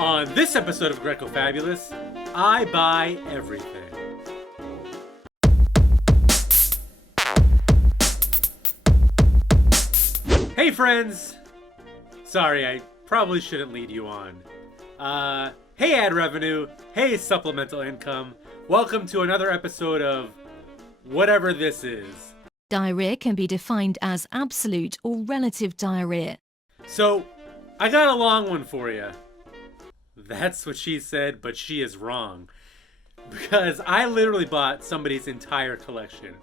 On this episode of Greco Fabulous, I buy everything. Hey friends! Sorry, I probably shouldn't lead you on. Hey ad revenue, hey supplemental income. Welcome to another episode of whatever this is. Diarrhea can be defined as absolute or relative diarrhea. So, I got a long one for you. That's what she said, but she is wrong. Because I literally bought somebody's entire collection.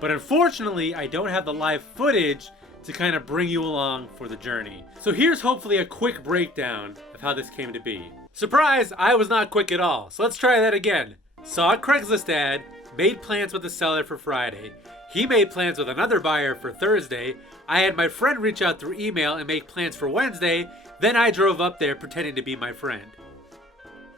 But unfortunately, I don't have the live footage to kind of bring you along for the journey. So here's hopefully a quick breakdown of how this came to be. Surprise, I was not quick at all. So let's try that again. Saw a Craigslist ad, made plans with the seller for Friday. He made plans with another buyer for Thursday. I had my friend reach out through email and make plans for Wednesday. Then I drove up there pretending to be my friend.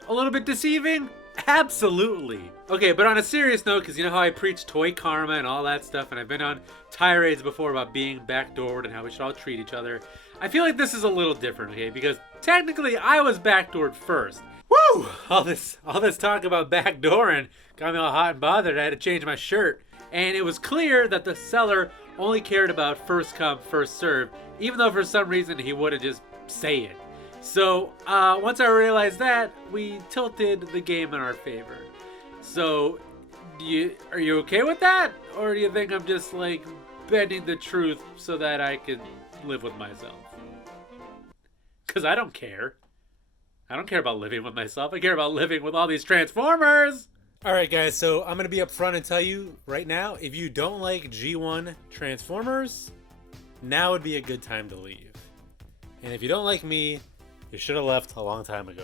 A little bit deceiving? Absolutely. Okay, but on a serious note, because you know how I preach toy karma and all that stuff, and I've been on tirades before about being backdoored and how we should all treat each other, I feel like this is a little different, okay? Because technically I was backdoored first. Woo! All this talk about backdooring got me all hot and bothered. I had to change my shirt. And it was clear that the seller only cared about first come, first serve, even though for some reason he wouldn't just say it. So once I realized that, we tilted the game in our favor. So are you okay with that? Or do you think I'm just like bending the truth so that I can live with myself? Because I don't care. I don't care about living with myself. I care about living with all these Transformers. Alright guys, so I'm going to be upfront and tell you right now, if you don't like G1 Transformers, now would be a good time to leave. And if you don't like me, you should have left a long time ago.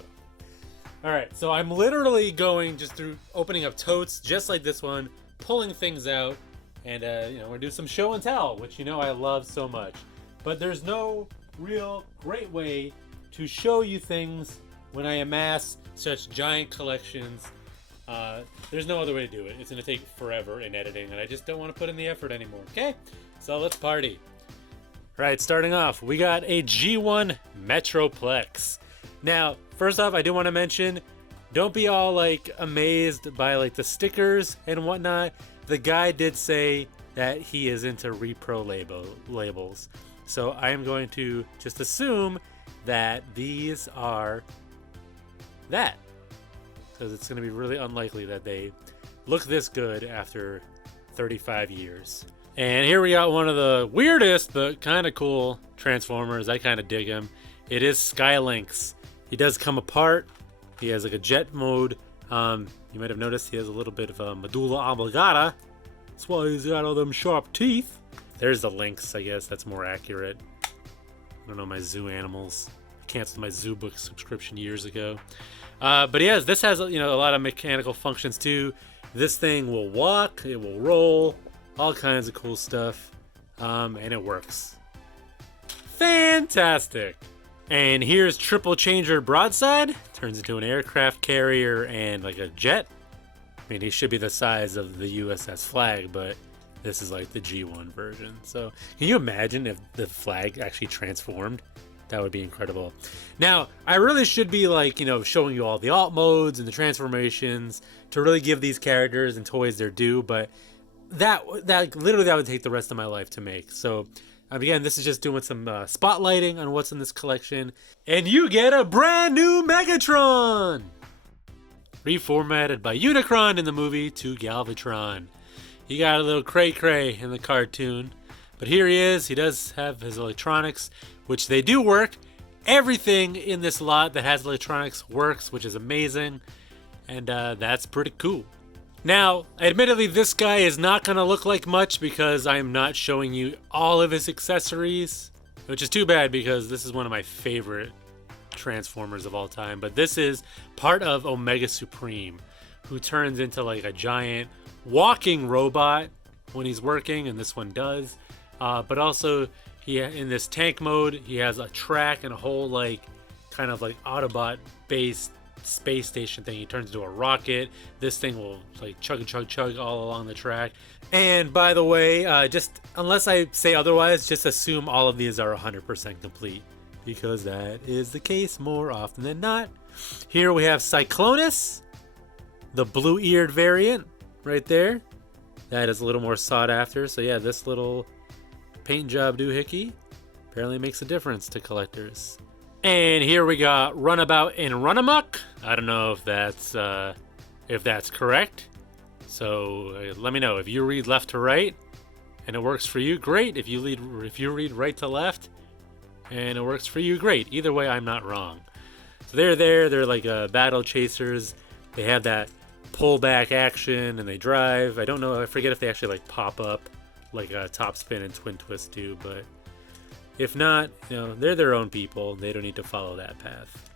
Alright, so I'm literally going just through opening up totes, just like this one, pulling things out, and we're going to do some show and tell, which you know I love so much. But there's no real great way to show you things when I amass such giant collections. There's no other way to do it. It's going to take forever in editing, and I just don't want to put in the effort anymore, okay? So let's party. Right, starting off, we got a G1 Metroplex. Now, first off, I do want to mention, don't be all like amazed by like the stickers and whatnot. The guy did say that he is into repro labels. So I am going to just assume that these are that. Because it's going to be really unlikely that they look this good after 35 years. And here we got one of the weirdest but kind of cool Transformers. I kind of dig him. It is Skylynx. He does come apart. He has like a jet mode. You might have noticed he has a little bit of a medulla oblongata. That's why he's got all them sharp teeth. There's the Lynx, I guess. That's more accurate. I don't know my zoo animals. I canceled my zoo book subscription years ago. But yes, this has a lot of mechanical functions too. This thing will walk, it will roll, all kinds of cool stuff, and it works. Fantastic! And here's Triple Changer Broadside. Turns into an aircraft carrier and like a jet. I mean, he should be the size of the USS Flag, but this is like the G1 version. So can you imagine if the flag actually transformed? That would be incredible. Now, I really should be like, showing you all the alt modes and the transformations to really give these characters and toys their due, but that would take the rest of my life to make. So, again, this is just doing some spotlighting on what's in this collection. And you get a brand new Megatron! Reformatted by Unicron in the movie to Galvatron. He got a little cray-cray in the cartoon. But here he is. He does have his electronics, which they do work. Everything in this lot that has electronics works, which is amazing. And that's pretty cool. Now, admittedly, this guy is not going to look like much because I am not showing you all of his accessories, which is too bad because this is one of my favorite Transformers of all time. But this is part of Omega Supreme, who turns into like a giant walking robot when he's working, and this one does. But also, in this tank mode, he has a track and a whole kind of Autobot-based space station thing. He turns into a rocket. This thing will chug all along the track. And by the way, just unless I say otherwise, just assume all of these are 100% complete. because that is the case more often than not. Here we have Cyclonus, the blue-eared variant right there. That is a little more sought after. So yeah, this little paint job doohickey apparently makes a difference to collectors. And here we got Runabout and Runamuck. I don't know if that's correct. So let me know if you read left to right and it works for you. Great. If you read right to left and it works for you, great. Either way, I'm not wrong. So they're there. They're like battle chasers. They have that pullback action and they drive. I don't know. I forget if they actually like pop up like a top spin and twin twist do, but if not, you know, they're their own people. They don't need to follow that path.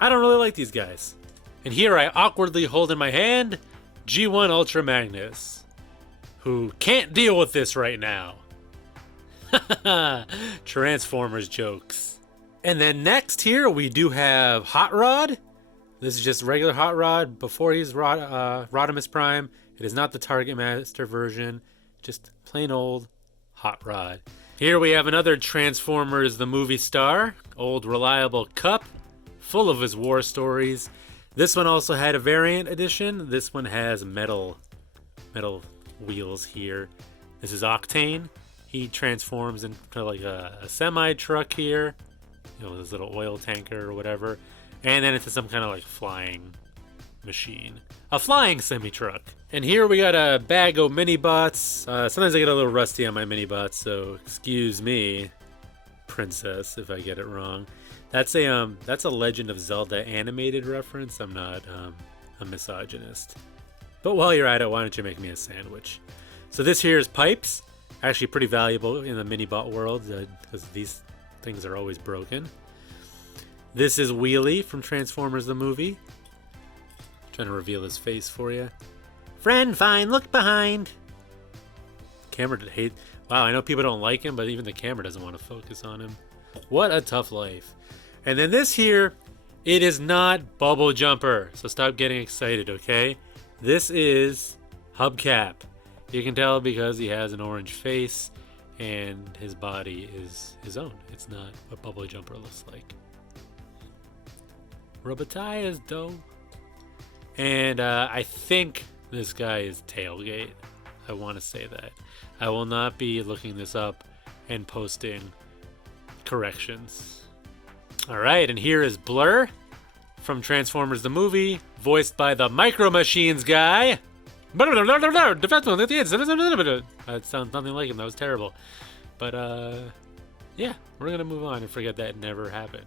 I don't really like these guys. And here I awkwardly hold in my hand G1 Ultra Magnus, who can't deal with this right now. Transformers jokes. And then next here we do have Hot Rod. This is just regular Hot Rod before he's Rodimus Prime. It is not the Target Master version, just plain old Hot Rod. Here we have another Transformers the movie star, old reliable Cup, full of his war stories. This one also had a variant edition. This one has metal wheels here. This is Octane. He transforms into like a semi truck here, you know, this little oil tanker or whatever, and then into some kind of like flying machine, a flying semi truck. And here we got a bag of mini bots. Sometimes I get a little rusty on my mini bots, so excuse me, princess, if I get it wrong. That's a Legend of Zelda animated reference. I'm not a misogynist. But while you're at it, why don't you make me a sandwich? So this here is Pipes. Actually pretty valuable in the mini-bot world because these things are always broken. This is Wheelie from Transformers the movie. Trying to reveal his face for you. Friend, fine, look behind. Camera hate. Wow, I know people don't like him, but even the camera doesn't want to focus on him. What a tough life. And then this here, it is not Bubble Jumper, so stop getting excited, okay? This is Hubcap. You can tell because he has an orange face and his body is his own. It's not what Bubble Jumper looks like. Robotai is dope. And I think this guy is Tailgate. I want to say that. I will not be looking this up and posting corrections. All right, and here is Blur from Transformers the movie, voiced by the Micro Machines guy. That sounds nothing like him. That was terrible. But yeah, we're gonna move on and forget that never happened.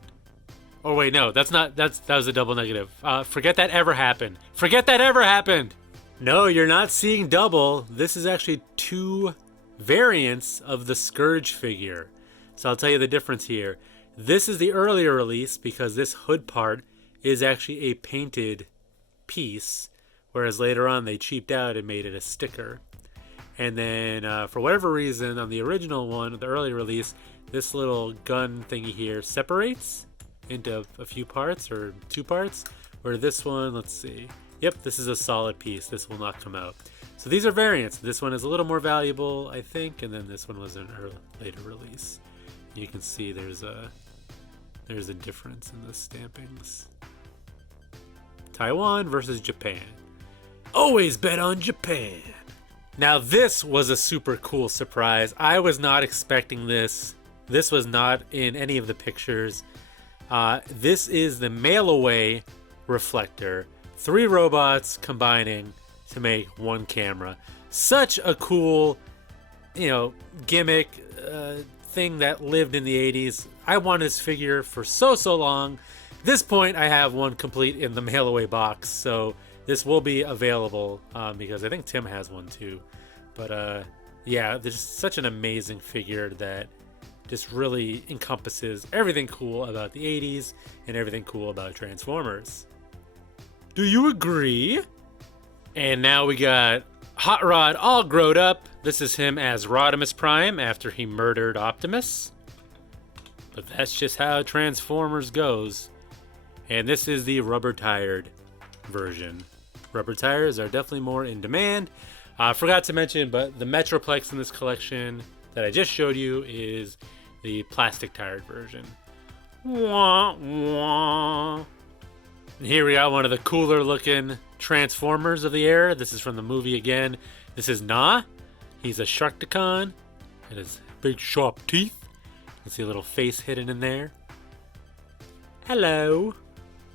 Oh wait, no, that was a double negative. Forget that ever happened. Forget that ever happened. No, you're not seeing double. This is actually two variants of the Scourge figure. So I'll tell you the difference here. This is the earlier release because this hood part is actually a painted piece, whereas later on they cheaped out and made it a sticker. And then for whatever reason on the original one, the early release, this little gun thingy here separates into a few parts or two parts, where this one, let's see. Yep, this is a solid piece. This will not come out. So these are variants. This one is a little more valuable, I think, and then this one was an later release. You can see there's a difference in the stampings. Taiwan versus Japan. Always bet on Japan. Now this was a super cool surprise. I was not expecting this. This was not in any of the pictures. This is the mail away reflector. 3 robots combining to make one camera. Such a cool, gimmick thing that lived in the 80s. I wanted this figure for so long. At this point, I have one complete in the mail away box, so this will be available because I think Tim has one too. But yeah, this is such an amazing figure that just really encompasses everything cool about the 80s and everything cool about Transformers. Do you agree? And now we got Hot Rod all grown up. This is him as Rodimus Prime after he murdered Optimus. But that's just how Transformers goes. And this is the rubber-tired version. Rubber tires are definitely more in demand. I forgot to mention, but the Metroplex in this collection that I just showed you is the plastic-tired version. Wah, wah. And here we got one of the cooler looking Transformers of the era. This is from the movie again. This is Nah. He's a Sharkticon. And his big sharp teeth. You can see a little face hidden in there. Hello.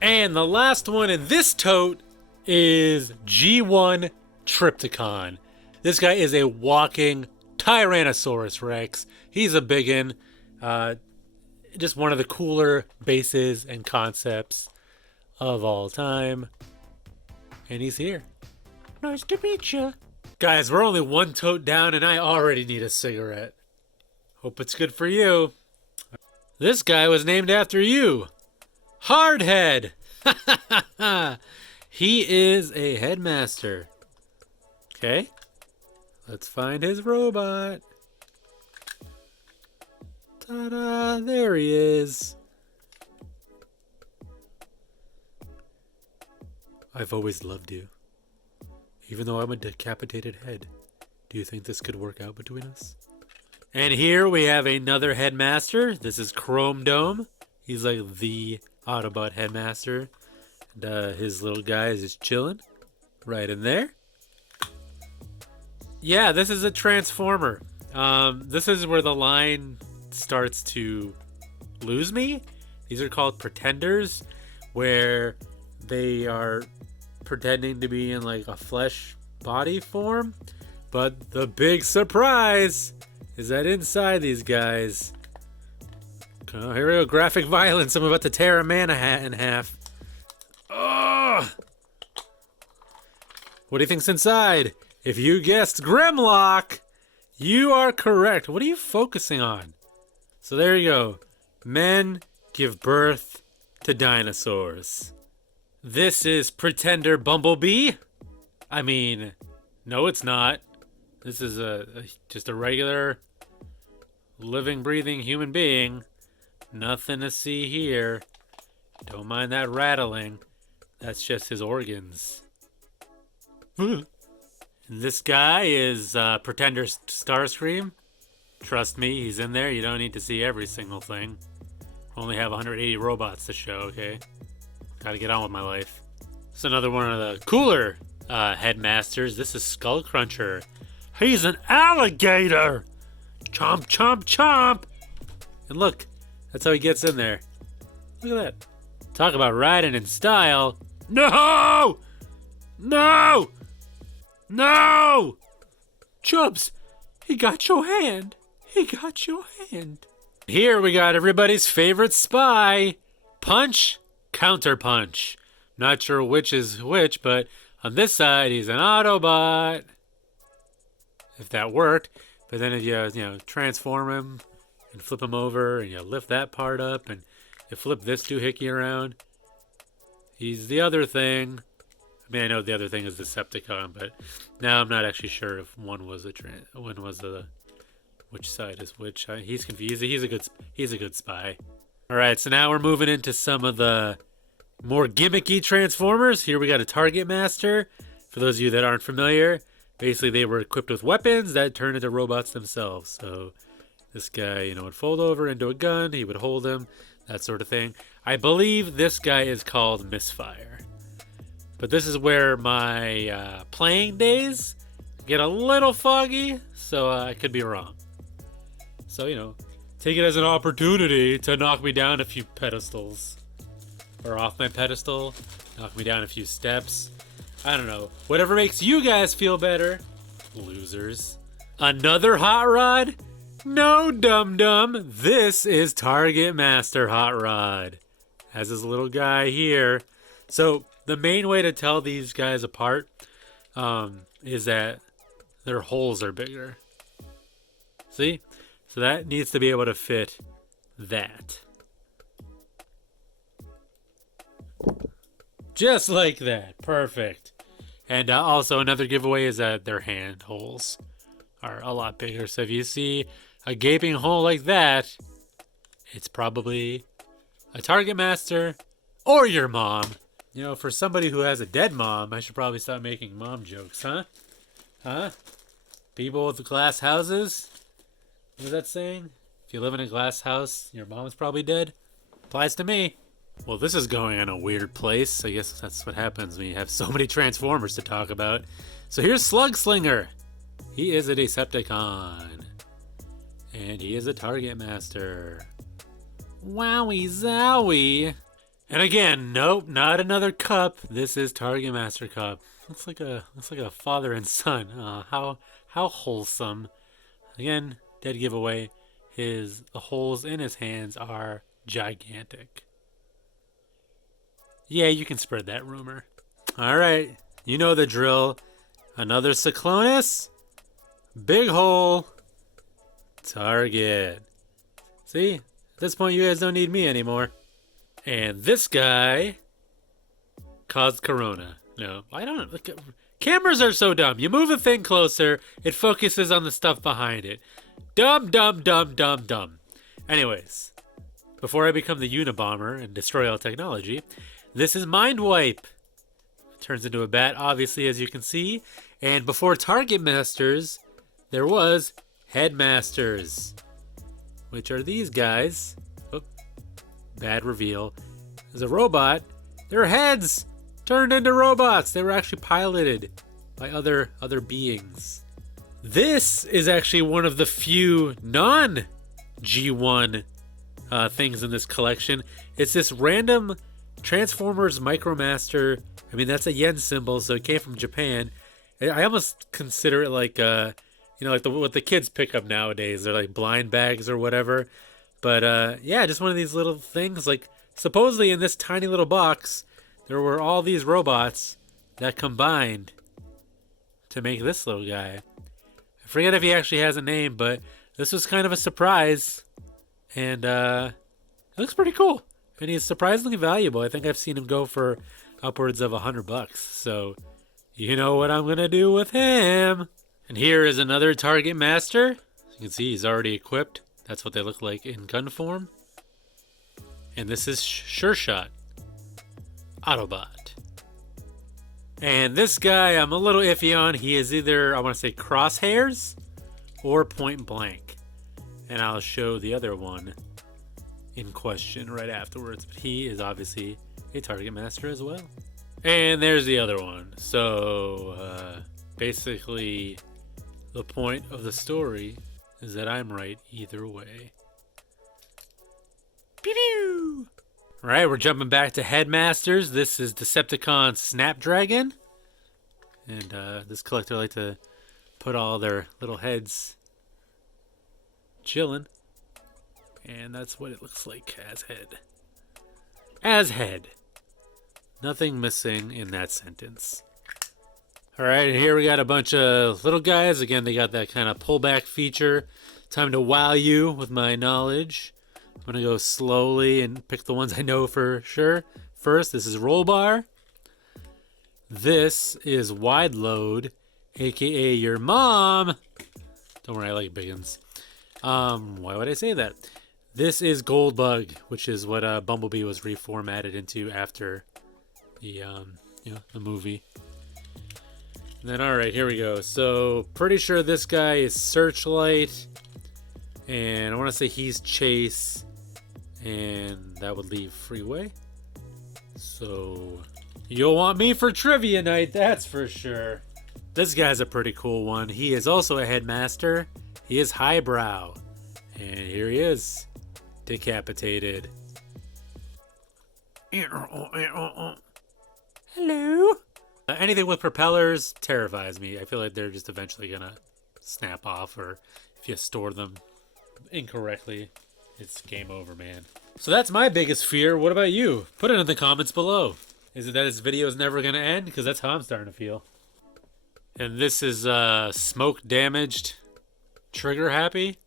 And the last one in this tote is G1 Trypticon. This guy is a walking Tyrannosaurus Rex. He's a biggin. Just one of the cooler bases and concepts of all time. And he's here. Nice to meet you. Guys, we're only one tote down and I already need a cigarette. Hope it's good for you. This guy was named after you. Hardhead. He is a headmaster. Okay. Let's find his robot. Ta-da, there he is. I've always loved you. Even though I'm a decapitated head. Do you think this could work out between us? And here we have another headmaster. This is Chrome Dome. He's like the Autobot headmaster. And his little guy is just chilling right in there. Yeah, this is a Transformer. This is where the line starts to lose me. These are called pretenders, where they are pretending to be in like a flesh body form. But the big surprise is that inside these guys... Oh, here we go, graphic violence. I'm about to tear a man in half. Oh! What do you think's inside? If you guessed Grimlock, you are correct. What are you focusing on? So there you go. Men give birth to dinosaurs. This is Pretender Bumblebee. I mean, no, it's not. This is just a regular living, breathing human being. Nothing to see here. Don't mind that rattling. That's just his organs. And this guy is Pretender Starscream. Trust me, he's in there. You don't need to see every single thing. Only have 180 robots to show, okay? Gotta get on with my life. This is another one of the cooler headmasters. This is Skull Cruncher. He's an alligator! Chomp, chomp, chomp! And look, that's how he gets in there. Look at that. Talk about riding in style. No! No! No! Chubs, he got your hand. He got your hand. Here we got everybody's favorite spy. Punch, Counterpunch. Not sure which is which, but on this side, he's an Autobot. If that worked. But then if you transform him and flip him over and you lift that part up and you flip this doohickey around, he's the other thing. I mean, I know the other thing is Decepticon, but now I'm not actually sure if one was which side is which. He's confused. He's a good spy. All right, so now we're moving into some of the more gimmicky Transformers. Here we got a Target Master. For those of you that aren't familiar, basically they were equipped with weapons that turned into robots themselves. So this guy, would fold over into a gun. He would hold him, that sort of thing. I believe this guy is called Misfire. But this is where my playing days get a little foggy, so I could be wrong. So, take it as an opportunity to knock me down a few pedestals. Or off my pedestal, knock me down a few steps. I don't know. Whatever makes you guys feel better. Losers. Another Hot Rod? No, dum-dum. This is Target Master Hot Rod. Has this little guy here. So, the main way to tell these guys apart is that their holes are bigger. See? So that needs to be able to fit that. Just like that. Perfect. And also another giveaway is that their hand holes are a lot bigger. So if you see a gaping hole like that, it's probably a Target Master or your mom. For somebody who has a dead mom, I should probably stop making mom jokes, huh? Huh? People with glass houses? What is that saying? If you live in a glass house, your mom's probably dead? Applies to me. Well, this is going in a weird place. I guess that's what happens when you have so many Transformers to talk about. So here's Slugslinger. He is a Decepticon. And he is a Target Master. Wowie zowie. And again, nope, not another cup. This is Target Master Cup. Looks like a father and son. How wholesome. Again, dead giveaway. The holes in his hands are gigantic. Yeah, you can spread that rumor. All right, you know the drill. Another Cyclonus. Big hole. Target. See, at this point, you guys don't need me anymore. And this guy caused Corona. No, I don't. Look, cameras are so dumb. You move the thing closer, it focuses on the stuff behind it. Dumb, dumb, dumb, dumb, dumb. Anyways, before I become the Unabomber and destroy all technology, this is Mind Wipe. Turns into a bat, obviously, as you can see. And before Target Masters, there was Headmasters, which are these guys. Oh, bad reveal. There's a robot. Their heads turned into robots. They were actually piloted by other beings. This is actually one of the few non-G1 things in this collection. It's this random Transformers Micromaster. I mean, that's a yen symbol, so it came from Japan. I almost consider it like, like what the kids pick up nowadays. They're like blind bags or whatever. But yeah, just one of these little things. Like, supposedly in this tiny little box, there were all these robots that combined to make this little guy. I forget if he actually has a name, but this was kind of a surprise. And it looks pretty cool. And he's surprisingly valuable. I think I've seen him go for upwards of $100. So you know what I'm going to do with him. And here is another Target Master. As you can see, he's already equipped. That's what they look like in gun form. And this is Sure Shot. Autobot. And this guy I'm a little iffy on. He is either, I want to say, Crosshairs or Point Blank. And I'll show the other one in question right afterwards. But he is obviously a Target Master as well. And there's the other one. So basically the point of the story is that I'm right either way. Pew! All right, we're jumping back to Headmasters. This is Decepticon Snapdragon. And this collector like to put all their little heads chilling. And that's what it looks like as head. As head. Nothing missing in that sentence. All right, here we got a bunch of little guys. Again, they got that kind of pullback feature. Time to wow you with my knowledge. I'm going to go slowly and pick the ones I know for sure. First, this is Rollbar. This is Wide Load, a.k.a. your mom. Don't worry, I like biggins. Why would I say that? This is Goldbug, which is what Bumblebee was reformatted into after the movie. And then, all right, here we go. So, pretty sure this guy is Searchlight. And I want to say he's Chase. And that would leave Freeway. So, you'll want me for trivia night, that's for sure. This guy's a pretty cool one. He is also a Headmaster. He is Highbrow. And here he is. Decapitated. Hello? Anything with propellers terrifies me. I feel like they're just eventually gonna snap off, or if you store them incorrectly, it's game over, man. So that's my biggest fear. What about you? Put it in the comments below. Is it that this video is never gonna end? Because that's how I'm starting to feel. And this is smoke damaged, trigger happy.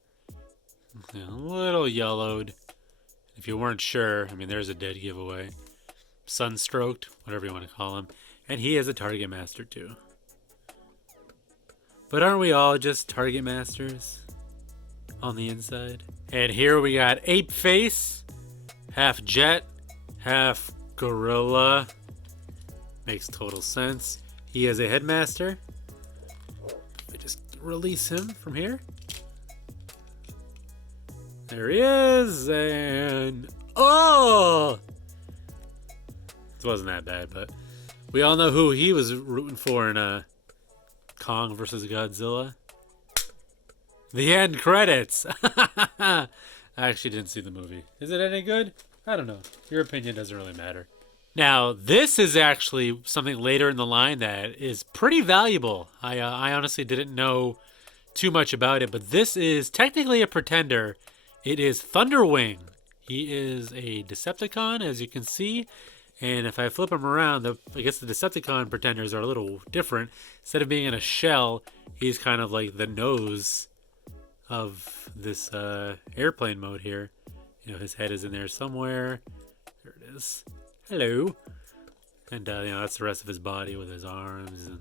Yeah, a little yellowed. If you weren't sure, I mean, there's a dead giveaway. Sunstroked, whatever you want to call him. And he is a Target Master too. But aren't we all just Target Masters on the inside? And here we got Ape Face, half jet, half gorilla. Makes total sense. He is a Headmaster. I just release him from here. There he is, and Oh! It wasn't that bad, but we all know who he was rooting for in Kong versus Godzilla. The end credits. I actually didn't see the movie. Is it any good? I don't know. Your opinion doesn't really matter. Now, this is actually something later in the line that is pretty valuable. I honestly didn't know too much about it, but this is technically a pretender. It is Thunderwing. He is a Decepticon, as you can see. And if I flip him around, I guess the Decepticon pretenders are a little different. Instead of being in a shell, he's kind of like the nose of this airplane mode here. You know, his head is in there somewhere. There it is. Hello. And, you know, that's the rest of his body with his arms and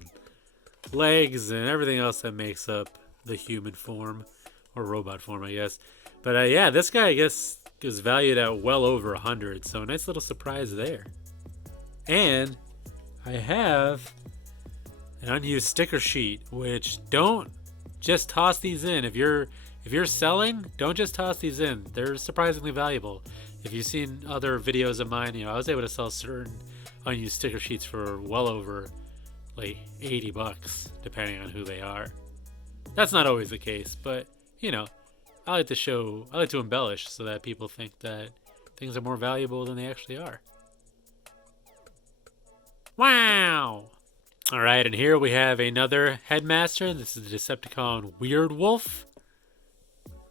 legs and everything else that makes up the human form. Or robot form, I guess. But, yeah, this guy, I guess, is valued at well over 100. So, a nice little surprise there. And I have an unused sticker sheet, which don't just toss these in. If you're selling, don't just toss these in. They're surprisingly valuable. If you've seen other videos of mine, you know, I was able to sell certain unused sticker sheets for well over like $80, depending on who they are. That's not always the case, but you know, I like to embellish so that people think that things are more valuable than they actually are. Wow! Alright, and here we have another Headmaster. This is the Decepticon Weird Wolf.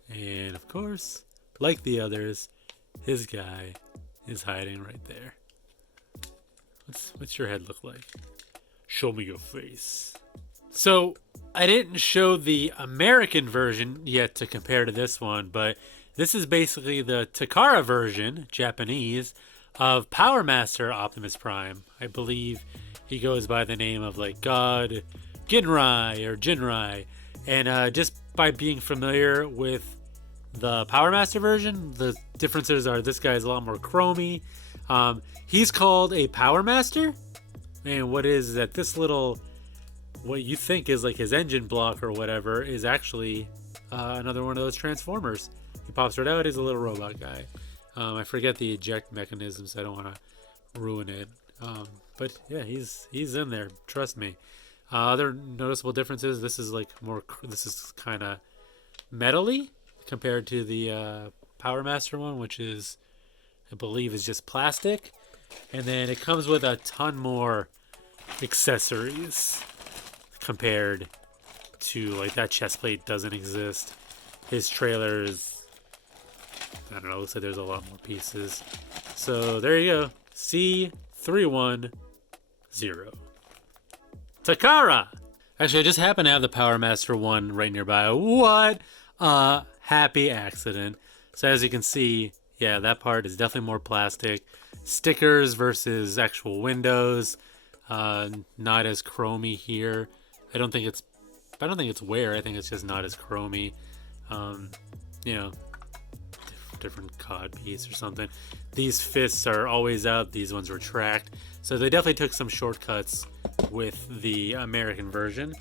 And of course, like the others, his guy is hiding right there. What's your head look like? Show me your face. So, I didn't show the American version yet to compare to this one, but this is basically the Takara version, Japanese, of Power Master Optimus Prime. I believe he goes by the name of like God Ginrai or Jinrai. And just by being familiar with the Power Master version, the differences are this guy's a lot more chromy. He's called a Power Master. And what is that this little, what you think is like his engine block or whatever, is actually another one of those Transformers. He pops right out, he's a little robot guy. I forget the eject mechanism, so I don't want to ruin it. But yeah, he's in there. Trust me. Other noticeable differences. This is like more. This is kind of metally compared to the Power Master one, which is, I believe, is just plastic. And then it comes with a ton more accessories compared to like that chest plate doesn't exist. His trailer is, I don't know, looks like there's a lot more pieces. So there you go. C310. Takara! Actually, I just happen to have the Power Master one right nearby. What a happy accident. So as you can see, yeah, that part is definitely more plastic. Stickers versus actual windows. Not as chromy here. I don't think it's wear. I think it's just not as chromy. You know, different cod piece or something. These fists are always out. These ones retract. So they definitely took some shortcuts with the American version.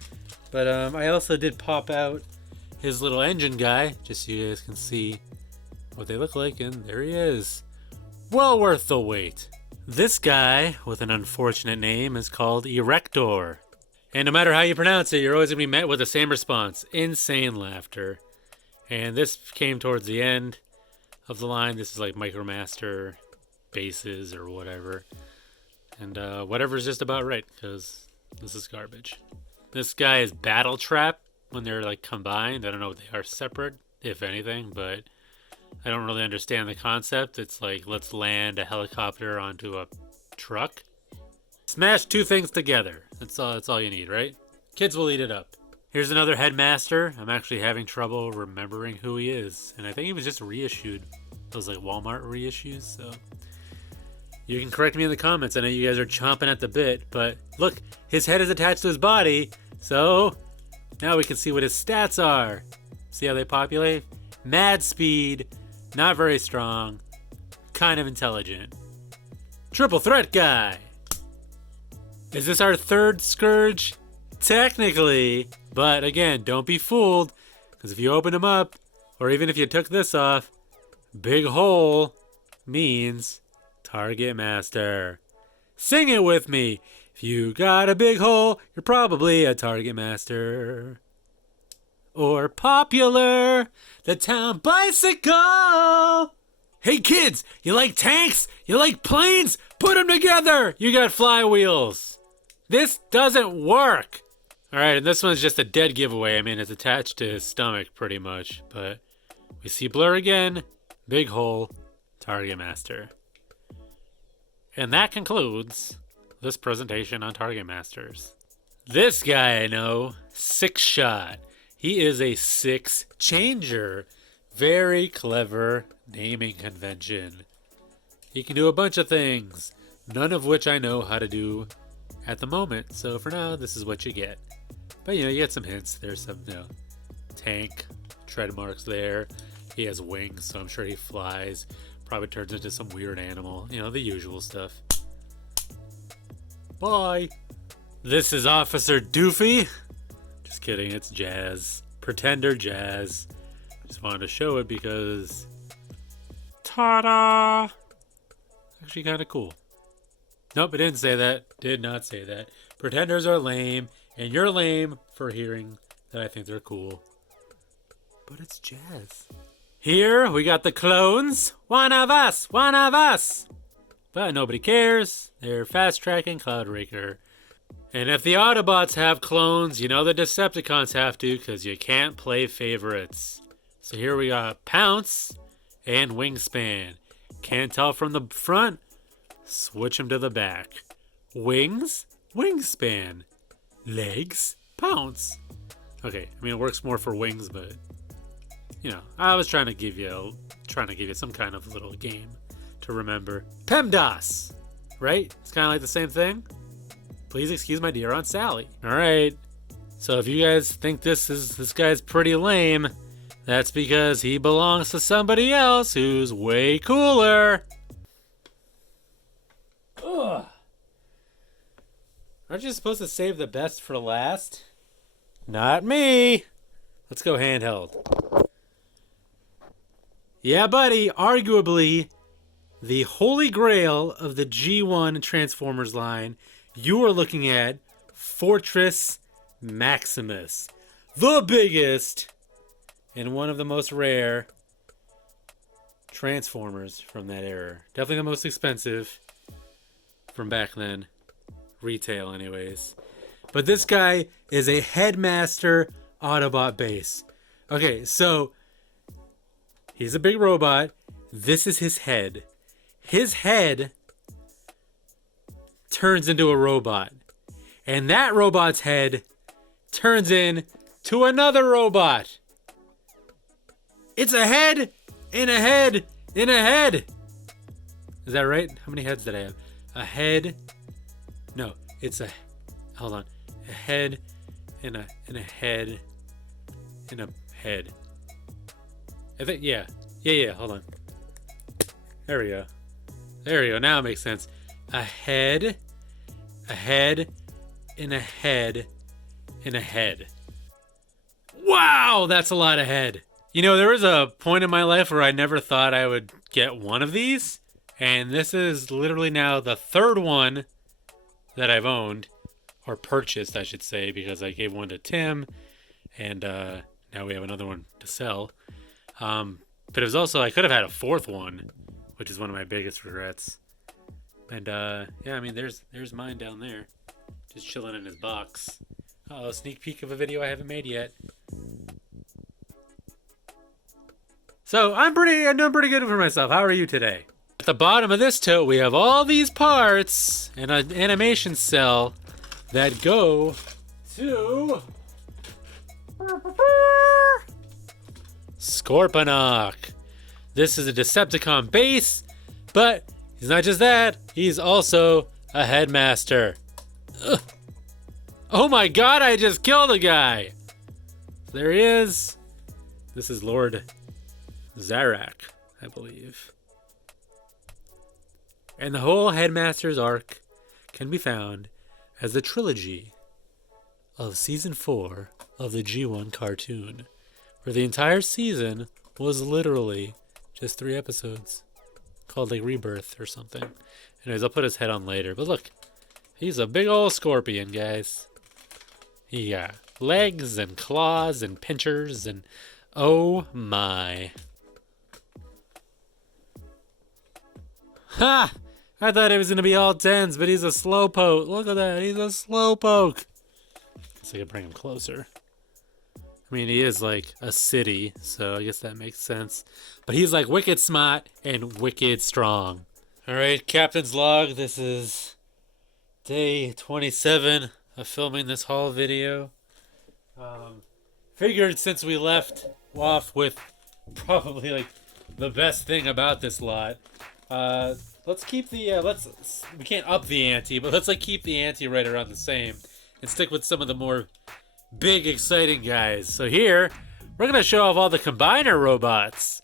But I also did pop out his little engine guy, just so you guys can see what they look like. And there he is. Well worth the wait. This guy, with an unfortunate name, is called Erector. And no matter how you pronounce it, you're always going to be met with the same response. Insane laughter. And this came towards the end of the line. This is like Micromaster bases or whatever. And whatever's just about right, because this is garbage. This guy is Battle Trap when they're like combined. I don't know if they are separate, if anything, but I don't really understand the concept. It's like, let's land a helicopter onto a truck. Smash two things together. That's all you need, right? Kids will eat it up. Here's another Headmaster. I'm actually having trouble remembering who he is. And I think he was just reissued. Those like Walmart reissues, so you can correct me in the comments. I know you guys are chomping at the bit, but look, his head is attached to his body, so now we can see what his stats are. See how they populate? Mad speed, not very strong, kind of intelligent. Triple threat guy. Is this our third Scourge? Technically, but again, don't be fooled, because if you open him up, or even if you took this off, big hole, means Target Master. Sing it with me. If you got a big hole, you're probably a Target Master. Or Popular, the town bicycle. Hey kids, you like tanks? You like planes? Put them together. You got flywheels. This doesn't work. All right, and this one's just a dead giveaway. I mean, it's attached to his stomach pretty much, but we see Blur again. Big hole, Target Master. And that concludes this presentation on Target Masters. This guy I know, Six Shot. He is a six changer. Very clever naming convention. He can do a bunch of things, none of which I know how to do at the moment. So for now, this is what you get. But you get some hints. There's some, tank, tread marks there. He has wings, so I'm sure he flies. Probably turns into some weird animal. The usual stuff. Bye. This is Officer Doofy. Just kidding, it's Jazz. Pretender Jazz. Just wanted to show it because... ta-da! Actually kind of cool. Nope, it didn't say that. Did not say that. Pretenders are lame, and you're lame for hearing that I think they're cool. But it's Jazz. Here, we got the clones. One of us! One of us! But nobody cares. They're fast-tracking Cloudraker. And if the Autobots have clones, the Decepticons have to, because you can't play favorites. So here we got Pounce and Wingspan. Can't tell from the front? Switch them to the back. Wings? Wingspan. Legs? Pounce. Okay, it works more for wings, but... I was trying to give you some kind of little game to remember. PEMDAS, right? It's kind of like the same thing. Please excuse my dear Aunt Sally. All right. So if you guys think this guy's pretty lame, that's because he belongs to somebody else who's way cooler. Ugh. Aren't you supposed to save the best for last? Not me. Let's go handheld. Yeah, buddy, arguably the holy grail of the G1 Transformers line, you are looking at Fortress Maximus. The biggest and one of the most rare Transformers from that era. Definitely the most expensive from back then. Retail, anyways. But this guy is a Headmaster Autobot base. Okay, so he's a big robot. This is his head. His head turns into a robot. And that robot's head turns into another robot. It's a head in a head in a head. Is that right? How many heads did I have? A head. No, it's a... Hold on. A head in a head in a head. I think, yeah. Yeah, hold on. There we go. There we go. Now it makes sense. A head in a head in a head. Wow, that's a lot of head. There was a point in my life where I never thought I would get one of these, and this is literally now the third one that I've owned, or purchased, I should say, because I gave one to Tim, and now we have another one to sell. But it was also, I could have had a fourth one, which is one of my biggest regrets. And yeah, there's mine down there, just chilling in his box. Uh-oh, sneak peek of a video I haven't made yet. So I'm doing pretty good for myself. How are you today? At the bottom of this tote, we have all these parts and an animation cell that go to Scorponok. This is a Decepticon base, but he's not just that, he's also a headmaster. Ugh. Oh my god, I just killed a guy! There he is. This is Lord Zarak, I believe. And the whole Headmaster's arc can be found as the trilogy of Season 4 of the G1 cartoon, where the entire season was literally just 3 episodes. called like Rebirth or something. Anyways, I'll put his head on later. But look, he's a big old scorpion, guys. He got legs and claws and pinchers and oh my. Ha! I thought it was gonna be all tens, but he's a slowpoke. Look at that, he's a slowpoke. Guess I could bring him closer. I mean, he is like a city, so I guess that makes sense. But he's like wicked smart and wicked strong. Alright, Captain's Log, this is day 27 of filming this haul video. Figured since we left off with probably like the best thing about this lot, let's keep the we can't up the ante, but let's like keep the ante right around the same and stick with some of the more big exciting guys. So here we're gonna show off all the combiner robots.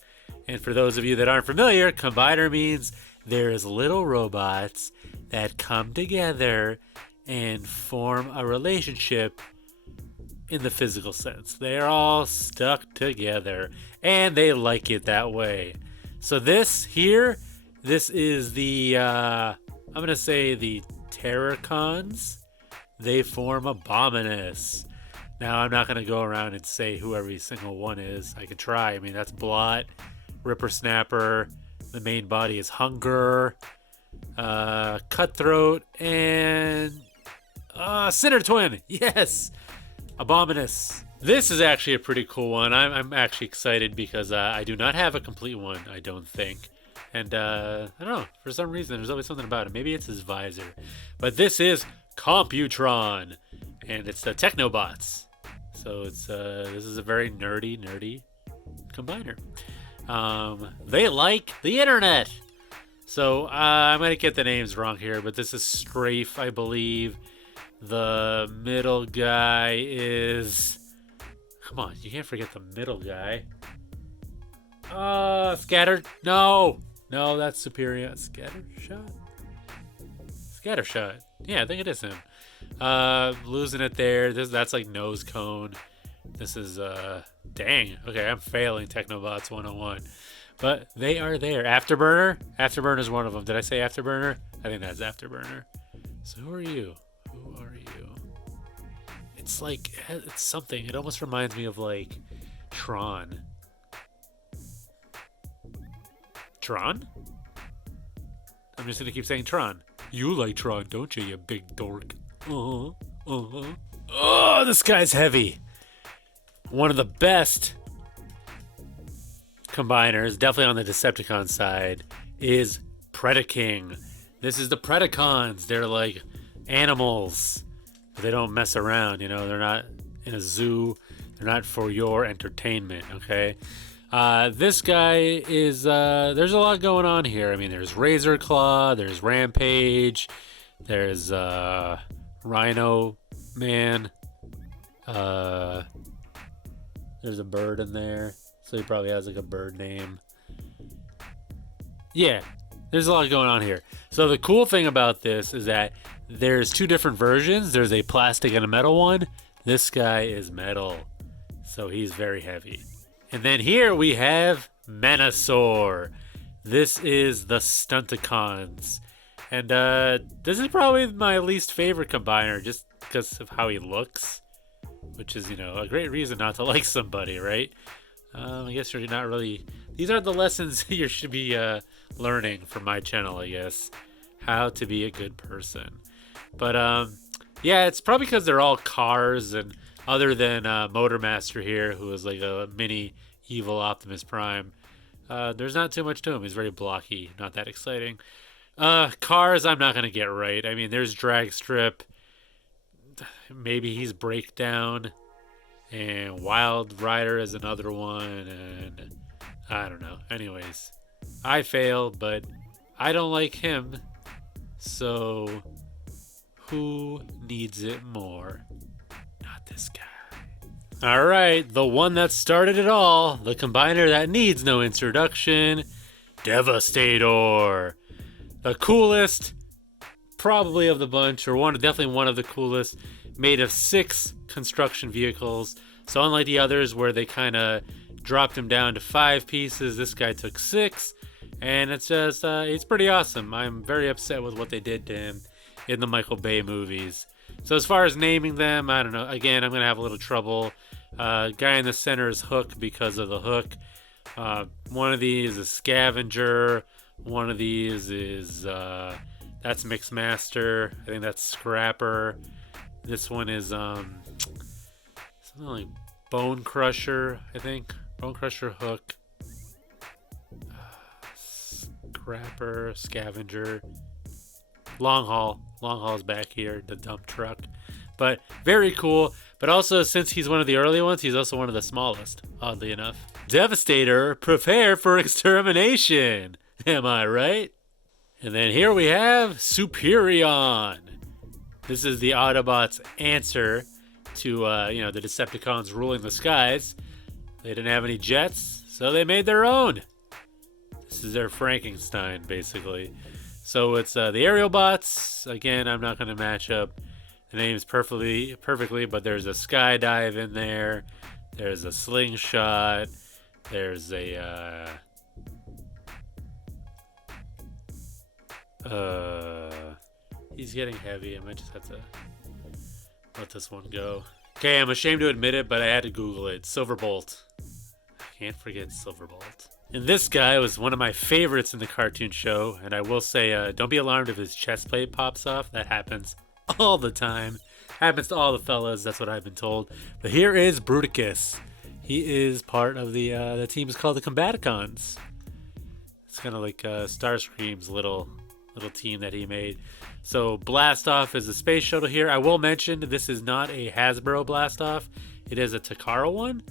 And for those of you that aren't familiar, combiner means there's little robots that come together and form a relationship in the physical sense. They're all stuck together and they like it that way. So this here, this is the, I'm going to say the Terrorcons. They form Abominus. Now, I'm not going to go around and say who every single one is. I could try. I mean, that's Blot, Ripper Snapper. The main body is Hunger, Cutthroat, and Sinner Twin. Yes! Abominus. This is actually a pretty cool one. I'm actually excited because I do not have a complete one, I don't think. And I don't know, for some reason, there's always something about it. Maybe it's his visor. But this is Computron, and it's the Technobots. So it's this is a very nerdy combiner. They like the internet. So I might get the names wrong here, but this is Strafe, I believe. The middle guy is... Come on, you can't forget the middle guy. Scattered. No, that's Superior. Scattershot? Scattershot. Yeah, I think it is him. Losing it there. That's like Nose Cone. This is, dang. Okay, I'm failing Technobots 101. But they are there. Afterburner? Afterburner is one of them. Did I say Afterburner? I think that's Afterburner. So who are you? Who are you? It's like, it's something. It almost reminds me of like Tron. Tron? I'm just gonna keep saying Tron. You like Tron, don't you, you big dork? Oh, this guy's heavy. One of the best combiners, definitely on the Decepticon side, is Predaking. This is the Predacons. They're like animals. They don't mess around, you know. They're not in a zoo. They're not for your entertainment, okay? This guy is, there's a lot going on here. I mean, there's Razor Claw, there's Rampage, there's Rhino Man, there's a bird in there, so he probably has like a bird name. Yeah, there's a lot going on here. So the cool thing about this is that there's two different versions. There's a plastic and a metal one. This guy is metal, so he's very heavy. And then here we have Menasor. This is the Stunticons. And this is probably my least favorite combiner just because of how he looks. Which is, you know, a great reason not to like somebody, right? I guess you're not really... These are the lessons you should be learning from my channel, I guess. How to be a good person. But, yeah, it's probably because they're all cars, and other than Motormaster here, who is like a mini evil Optimus Prime, there's not too much to him. He's very blocky, not that exciting. Cars, I'm not going to get right. I mean, there's Dragstrip. Maybe he's Breakdown. And Wild Rider is another one. And I don't know. Anyways, I failed, but I don't like him. So who needs it more? Not this guy. All right, the one that started it all, the combiner that needs no introduction, Devastator. The coolest, probably of the bunch, or definitely one of the coolest, made of 6 construction vehicles. So unlike the others where they kind of dropped him down to 5 pieces, this guy took 6, And it's just, it's pretty awesome. I'm very upset with what they did to him in the Michael Bay movies. So as far as naming them, I don't know. Again, I'm going to have a little trouble. Guy in the center is Hook because of the hook. One of these is Scavenger. One of these is, that's Mixmaster. I think that's Scrapper. This one is, something like Bone Crusher, I think. Bone Crusher, Hook. Scrapper, Scavenger. Long Haul's back here, the dump truck. But very cool. But also, since he's one of the early ones, he's also one of the smallest, oddly enough. Devastator, prepare for extermination. Am I right? And then here we have Superion. This is the Autobots' answer to, the Decepticons ruling the skies. They didn't have any jets, so they made their own. This is their Frankenstein, basically. So it's the aerial bots. Again, I'm not going to match up the names perfectly, but there's a skydive in there. There's a slingshot. There's a he's getting heavy. I might just have to let this one go. Okay, I'm ashamed to admit it, but I had to Google it. Silverbolt. I can't forget Silverbolt. And this guy was one of my favorites in the cartoon show, and I will say, don't be alarmed if his chest plate pops off. That happens all the time. Happens to all the fellas, that's what I've been told. But here is Bruticus. He is part of the team is called the Combaticons. It's kind of like Starscream's little team that he made. So Blastoff is a space shuttle here. I will mention this is not a Hasbro Blastoff. It is a Takara one.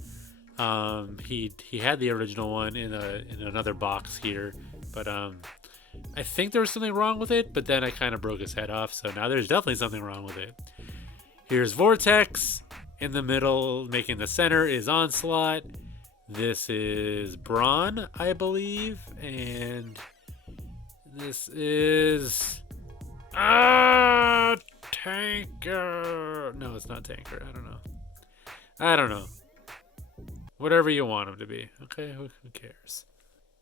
He had the original one in another box here, but I think there was something wrong with it, but then I kind of broke his head off, so now there's definitely something wrong with it. Here's Vortex. In the middle, making the center, is Onslaught. This is Brawn, I believe, and this is Tanker. No, it's not Tanker. I don't know. Whatever you want him to be. Okay, who cares?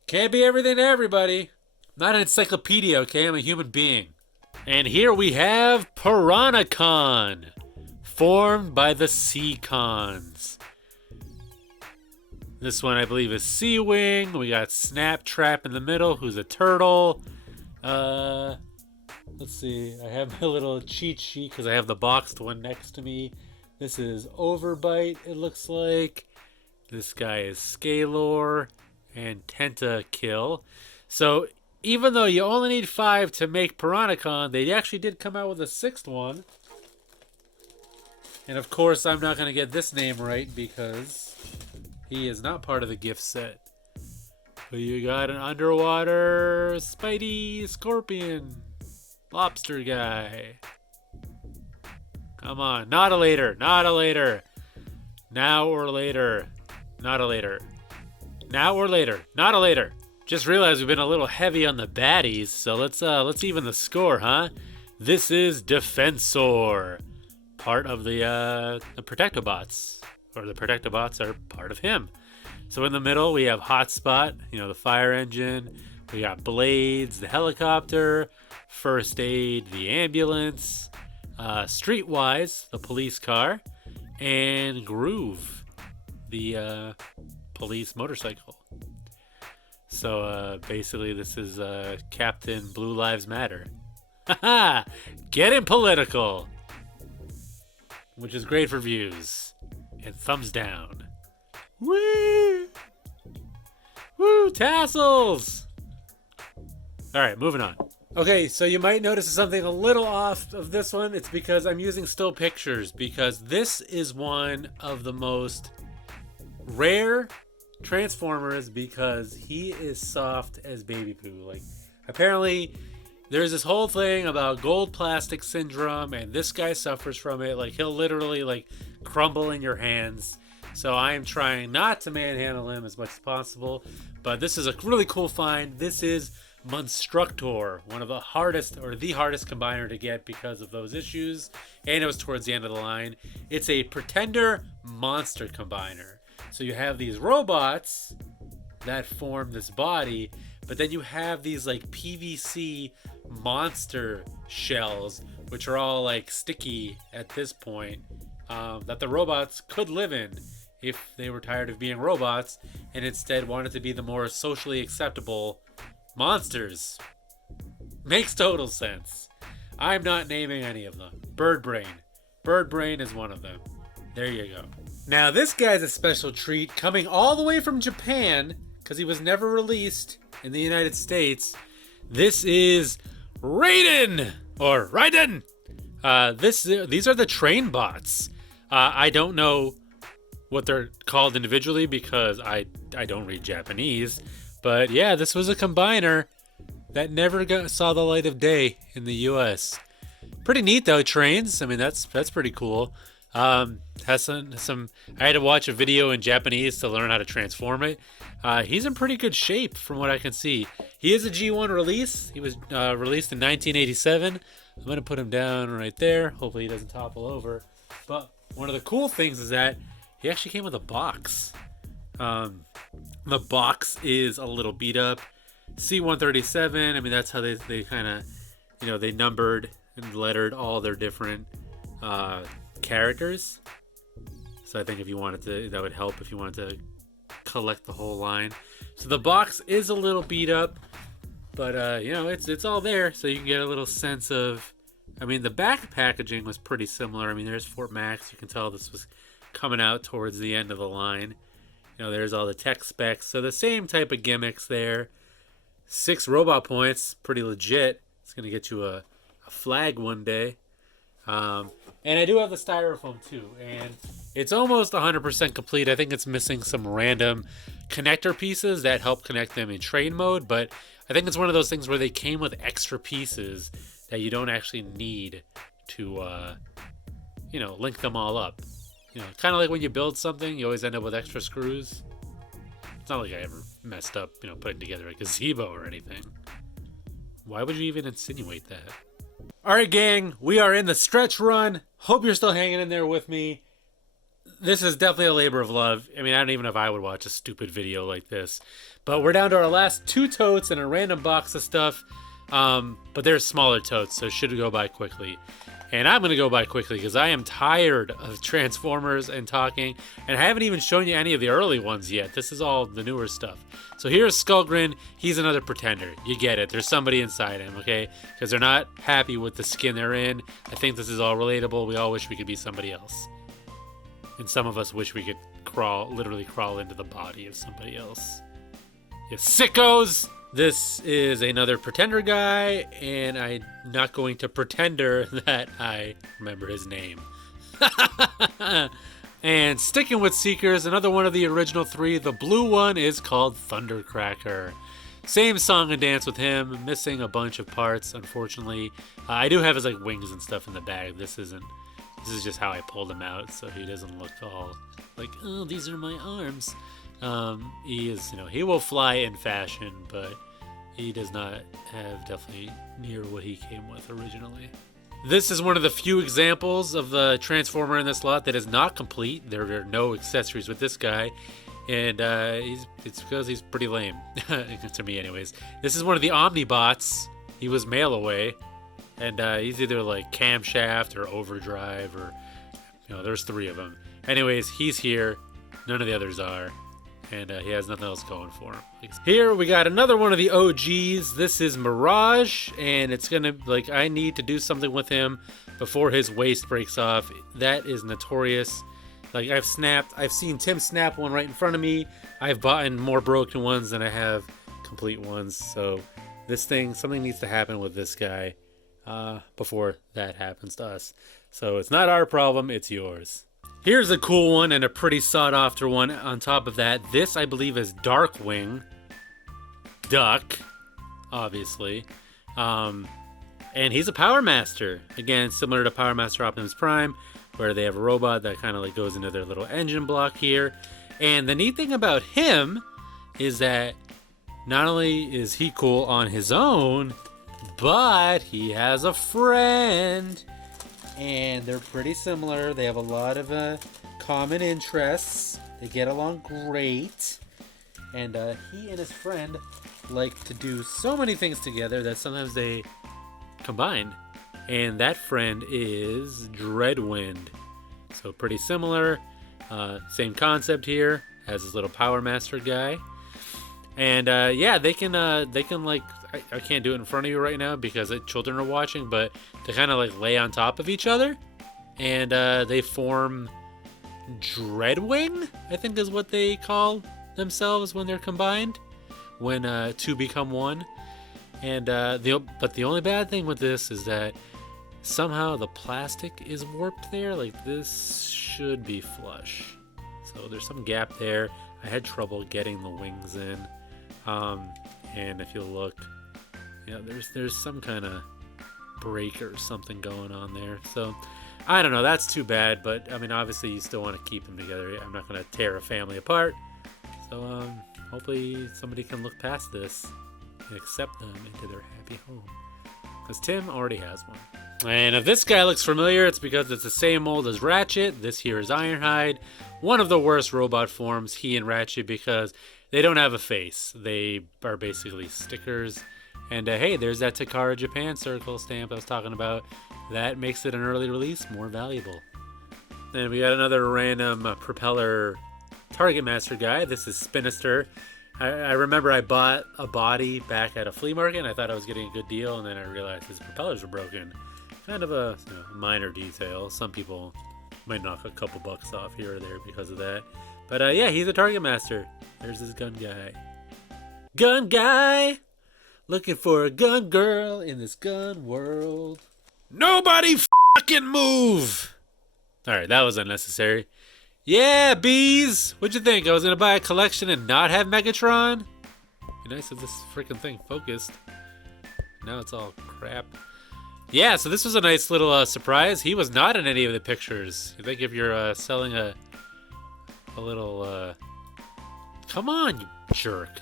Can't be everything to everybody. Not an encyclopedia, okay? I'm a human being. And here we have Piranacon, formed by the Seacons. This one, I believe, is Sea-Wing. We got Snaptrap in the middle, who's a turtle. Let's see. I have my little cheat sheet because I have the boxed one next to me. This is Overbite, it looks like. This guy is Scalor and Tentakill. So even though you only need 5 to make Piranacon, they actually did come out with a 6th one. And of course, I'm not going to get this name right because he is not part of the gift set. But you got an underwater Spidey Scorpion lobster guy. Come on, not a later. Now or later. Not a later. Now or later. Not a later. Just realized we've been a little heavy on the baddies, so let's even the score, huh? This is Defensor, part of the Protectobots, or the Protectobots are part of him. So in the middle we have Hotspot, the fire engine. We got Blades, the helicopter. First Aid, the ambulance. Streetwise, the police car, and Groove, the police motorcycle. So basically this is Captain Blue Lives Matter. Haha! Getting political! Which is great for views. And thumbs down. Woo! Woo! Tassels! Alright, moving on. Okay, so you might notice something a little off of this one. It's because I'm using still pictures, because this is one of the most rare Transformers because he is soft as baby poo. Like, apparently there's this whole thing about gold plastic syndrome, and this guy suffers from it. Like, he'll literally like crumble in your hands. So I am trying not to manhandle him as much as possible, but this is a really cool find. This is Monstructor, one of the hardest combiner to get because of those issues, and it was towards the end of the line. It's a Pretender monster combiner. So you have these robots that form this body, But then you have these like PVC monster shells, which are all like sticky at this point, that the robots could live in if they were tired of being robots and instead wanted to be the more socially acceptable monsters. Makes total sense. I'm not naming any of them. Bird Brain. Bird Brain is one of them. There you go. Now this guy's a special treat, coming all the way from Japan because he was never released in the United States. This is Raiden or Raiden. These are the train bots. I don't know what they're called individually because I don't read Japanese, but yeah, this was a combiner that never saw the light of day in the U.S. Pretty neat though, trains. I mean, that's pretty cool. Has some. I had to watch a video in Japanese to learn how to transform it. He's in pretty good shape from what I can see. He is a G1 release. He was released in 1987. I'm gonna put him down right there. Hopefully he doesn't topple over. But one of the cool things is that he actually came with a box. The box is a little beat up. C-137. I mean, that's how they kind of, they numbered and lettered all their different characters. So I think if you wanted to, that would help if you wanted to collect the whole line. So the box is a little beat up, but it's all there, so you can get a little sense of. I mean, the back packaging was pretty similar. I mean, there's Fort Max. You can tell this was coming out towards the end of the line. There's all the tech specs. So the same type of gimmicks there. 6 robot points, pretty legit. It's gonna get you a flag one day. And I do have the styrofoam too, and it's almost 100% complete. I think it's missing some random connector pieces that help connect them in train mode, but I think it's one of those things where they came with extra pieces that you don't actually need to, link them all up. Kind of like when you build something, you always end up with extra screws. It's not like I ever messed up, putting together a gazebo or anything. Why would you even insinuate that? All right, gang, we are in the stretch run. Hope you're still hanging in there with me. This is definitely a labor of love. I mean, I don't even know if I would watch a stupid video like this. But we're down to our last 2 totes and a random box of stuff. But there's smaller totes, so it should go by quickly. And I'm going to go by quickly because I am tired of Transformers and talking. And I haven't even shown you any of the early ones yet. This is all the newer stuff. So here's Skullgrin. He's another pretender. You get it. There's somebody inside him, okay? Because they're not happy with the skin they're in. I think this is all relatable. We all wish we could be somebody else. And some of us wish we could literally crawl into the body of somebody else. You sickos! This is another pretender guy, and I'm not going to pretender that I remember his name. And sticking with Seekers, another one of the original 3. The blue one is called Thundercracker. Same song and dance with him, missing a bunch of parts, unfortunately. I do have his wings and stuff in the bag. This is just how I pulled him out, so he doesn't look all like, oh, these are my arms. He is, he will fly in fashion, but he does not have definitely near what he came with originally. This is one of the few examples of the Transformer in this lot that is not complete. There are no accessories with this guy, and it's because he's pretty lame, to me anyways. This is one of the Omnibots. He was mail away, and he's either like camshaft or overdrive, or there's 3 of them. Anyways, he's here. None of the others are. And he has nothing else going for him. Here we got another one of the OGs. This is Mirage, and it's gonna I need to do something with him before his waist breaks off. That is notorious. I've seen Tim snap one right in front of me. I've bought more broken ones than I have complete ones. So something needs to happen with this guy before that happens to us. So it's not our problem, it's yours. Here's a cool one and a pretty sought-after one on top of that. This, I believe, is Darkwing Duck, obviously. And he's a Power Master. Again, similar to Power Master Optimus Prime, where they have a robot that kind of goes into their little engine block here. And the neat thing about him is that not only is he cool on his own, but he has a friend. And they're pretty similar. They have a lot of common interests. They get along great. And he and his friend like to do so many things together that sometimes they combine. And that friend is Dreadwind. So pretty similar. Same concept here. Has this little Power Master guy. And yeah, they can like, I can't do it in front of you right now because children are watching, but they kind of like lay on top of each other. And they form Dreadwing, I think is what they call themselves when they're combined. When two become one. And but the only bad thing with this is that somehow the plastic is warped there. Like, this should be flush. So there's some gap there. I had trouble getting the wings in. And if you look, there's some kind of break or something going on there. So I don't know. That's too bad. But I mean, obviously you still want to keep them together. I'm not going to tear a family apart. So hopefully somebody can look past this and accept them into their happy home. Because Tim already has one. And if this guy looks familiar, it's because it's the same mold as Ratchet. This here is Ironhide. One of the worst robot forms, he and Ratchet, because they don't have a face. They are basically stickers. And hey, there's that Takara Japan circle stamp I was talking about. That makes it an early release more valuable. And we got another random propeller Target Master guy. This is Spinister. I remember I bought a body back at a flea market, and I thought I was getting a good deal, and then I realized his propellers were broken. Kind of a minor detail. Some people might knock a couple bucks off here or there because of that. But yeah, he's a Target Master. There's this gun guy. Gun guy! Looking for a gun girl in this gun world. Nobody fucking move! Alright, that was unnecessary. Yeah, bees! What'd you think? I was gonna buy a collection and not have Megatron? Be nice if this freaking thing focused. Now it's all crap. Yeah, so this was a nice little surprise. He was not in any of the pictures. You think if you're selling a little... Come on, you jerk.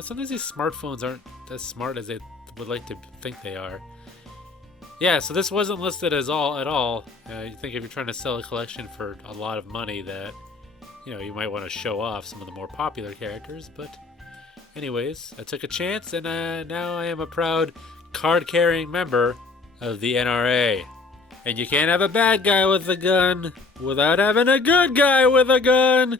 Sometimes these smartphones aren't as smart as they would like to think they are. Yeah, so this wasn't listed as at all. You think if you're trying to sell a collection for a lot of money that, you might want to show off some of the more popular characters. But anyways, I took a chance, and now I am a proud card-carrying member of the NRA. And you can't have a bad guy with a gun without having a good guy with a gun.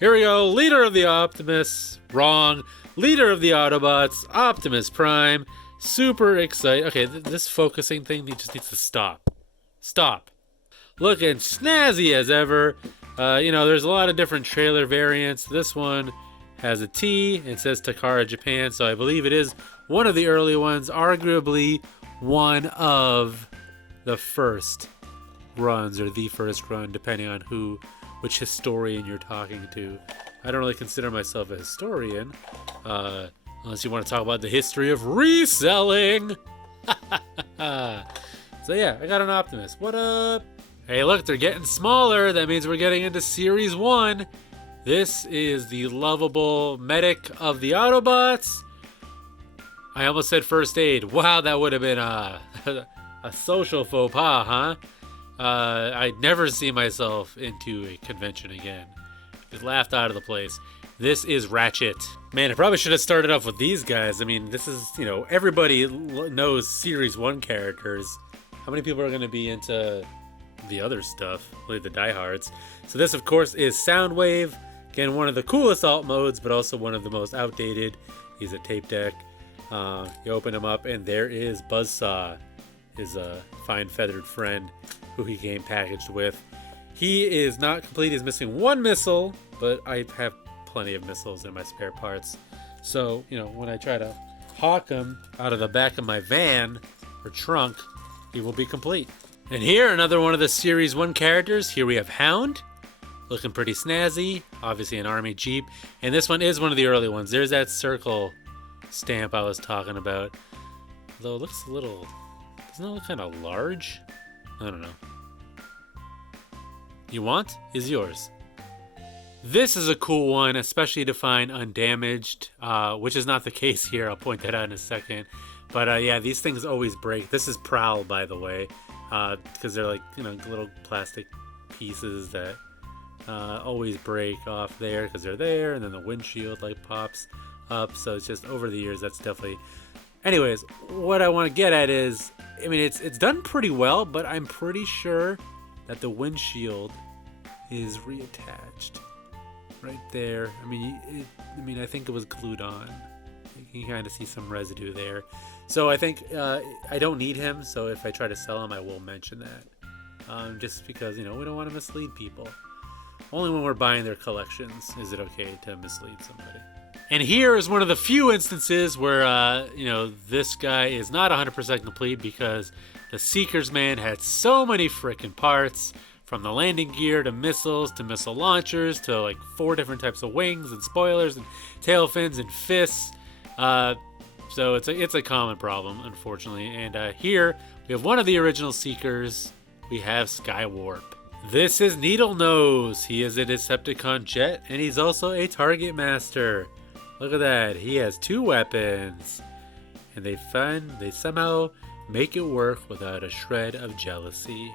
Here we go. Leader of the Optimus. Wrong. Leader of the Autobots. Optimus Prime. Super excited. Okay, this focusing thing just needs to stop. Stop. Looking snazzy as ever. There's a lot of different trailer variants. This one has a T. It says Takara Japan, so I believe it is one of the early ones. Arguably one of the first runs, or the first run, depending on which historian you're talking to. I don't really consider myself a historian. Unless you want to talk about the history of reselling. So yeah, I got an Optimus. What up? Hey, look, they're getting smaller. That means we're getting into Series 1. This is the lovable medic of the Autobots. I almost said first aid. Wow, that would have been a social faux pas, huh? I'd never see myself into a convention again. Just laughed out of the place. This is Ratchet. Man, I probably should have started off with these guys. I mean, this is, everybody knows Series 1 characters. How many people are going to be into the other stuff? Really, the diehards. So this, of course, is Soundwave. Again, one of the coolest alt modes, but also one of the most outdated. He's a tape deck. You open him up, and there is Buzzsaw, his fine feathered friend, who he came packaged with. He is not complete. He's missing one missile, but I have plenty of missiles in my spare parts. So, when I try to hawk him out of the back of my van or trunk, he will be complete. And here, another one of the Series 1 characters. Here we have Hound, looking pretty snazzy, obviously an army Jeep. And this one is one of the early ones. There's that circle stamp I was talking about. Though it looks a little, doesn't it look kind of large? I don't know. You want is yours. This is a cool one, especially to find undamaged, which is not the case here. I'll point that out in a second. But yeah, these things always break. This is Prowl, by the way, because they're like, little plastic pieces that always break off there because they're there, and then the windshield pops up. So it's just over the years, that's definitely. Anyways, what I want to get at is, I mean, it's done pretty well, but I'm pretty sure that the windshield is reattached right there. I mean, I think it was glued on. You can kind of see some residue there. So I think I don't need him. So if I try to sell him, I will mention that. Just because, you know, we don't want to mislead people. Only when we're buying their collections is it okay to mislead somebody. And here is one of the few instances where, you know, this guy is not 100% complete because the Seekers man had so many freaking parts, from the landing gear to missiles to missile launchers to like 4 different types of wings and spoilers and tail fins and fists. So it's a common problem, unfortunately. And here we have one of the original Seekers. We have Skywarp. This is Needlenose. He is a Decepticon jet, and he's also a target master. Look at that. He has 2 weapons. And they somehow make it work without a shred of jealousy.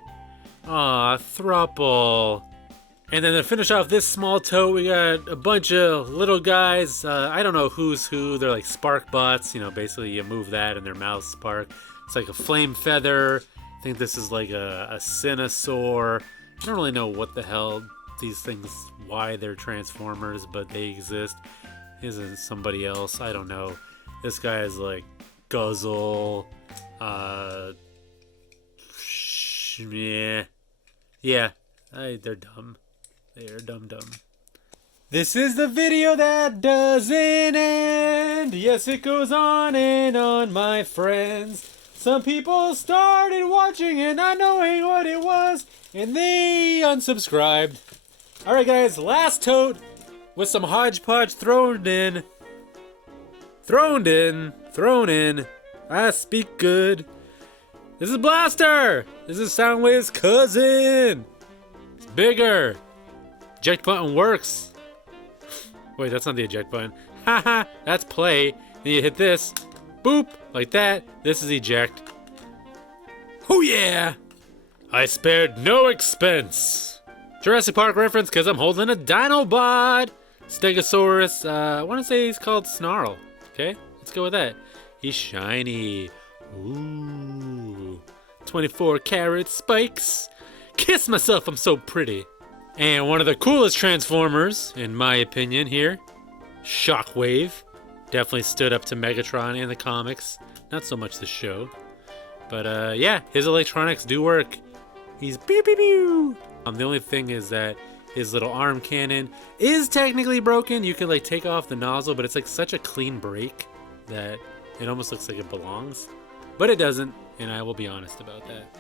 Aw, throuple. And then to finish off this small tote, we got a bunch of little guys. I don't know who's who. They're like spark bots. You know, basically you move that and their mouths spark. It's like a flame feather. I think this is like a Cinesaur. I don't really know what the hell these things, why they're Transformers, but they exist. Isn't somebody else? I don't know. This guy is like Guzzle. Yeah. They're dumb. They are dumb. This is the video that doesn't end. Yes, it goes on and on, my friends. Some people started watching and not knowing what it was, and they unsubscribed. Alright guys, last tote with some hodgepodge thrown in. I speak good. This is Blaster! This is Soundwave's cousin! It's bigger! Eject button works! Wait, that's not the eject button. Haha, that's play. Then you hit this. Boop! Like that. This is eject. Oh yeah! I spared no expense! Jurassic Park reference because I'm holding a Dinobot! Stegosaurus, I want to say he's called Snarl. Okay, let's go with that. He's shiny. Ooh. 24 karat spikes. Kiss myself, I'm so pretty. And one of the coolest Transformers, in my opinion here, Shockwave. Definitely stood up to Megatron in the comics. Not so much the show. But yeah, his electronics do work. He's pew pew pew. The only thing is that his little arm cannon is technically broken. You can like take off the nozzle, but it's like such a clean break that it almost looks like it belongs. But it doesn't, and I will be honest about that.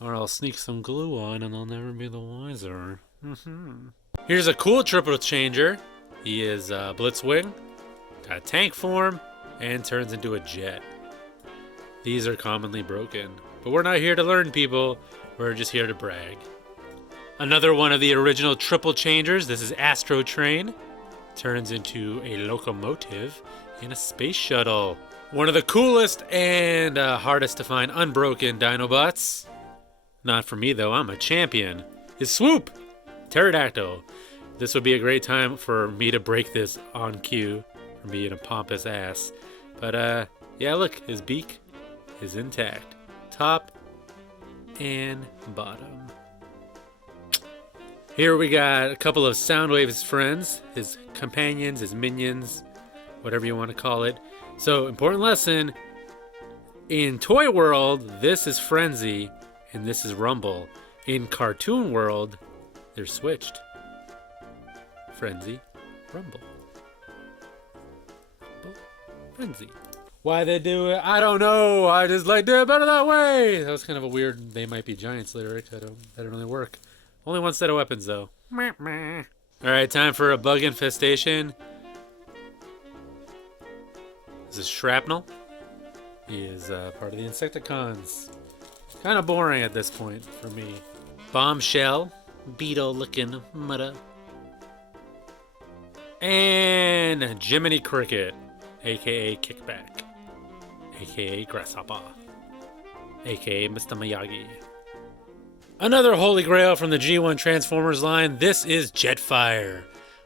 Or I'll sneak some glue on and I'll never be the wiser. Here's a cool triple changer. He is Blitzwing, got tank form, and turns into a jet. These are commonly broken, but we're not here to learn, people. We're just here to brag. Another one of the original triple changers. This is Astro Train. Turns into a locomotive and a space shuttle. One of the coolest and hardest to find unbroken Dinobots. Not for me though, I'm a champion. Is Swoop, Pterodactyl. This would be a great time for me to break this on cue for being a pompous ass. But yeah, look, his beak is intact. Top and bottom. Here we got a couple of Soundwave's friends, his companions, his minions, whatever you want to call it. So, important lesson, in Toy World, this is Frenzy, and this is Rumble. In Cartoon World, they're switched. Frenzy, Rumble. Rumble, Frenzy. Why they do it, I don't know. I just like do it better that way. That was kind of a weird They Might Be Giants lyric. That didn't really work. Only one set of weapons, though. Alright, time for a bug infestation. This is Shrapnel. He is part of the Insecticons. Kind of boring at this point for me. Bombshell. Beetle-looking mudda. And Jiminy Cricket, a.k.a. Kickback, a.k.a. Grasshopper, a.k.a. Mr. Miyagi. Another holy grail from the G1 Transformers line. This is Jetfire.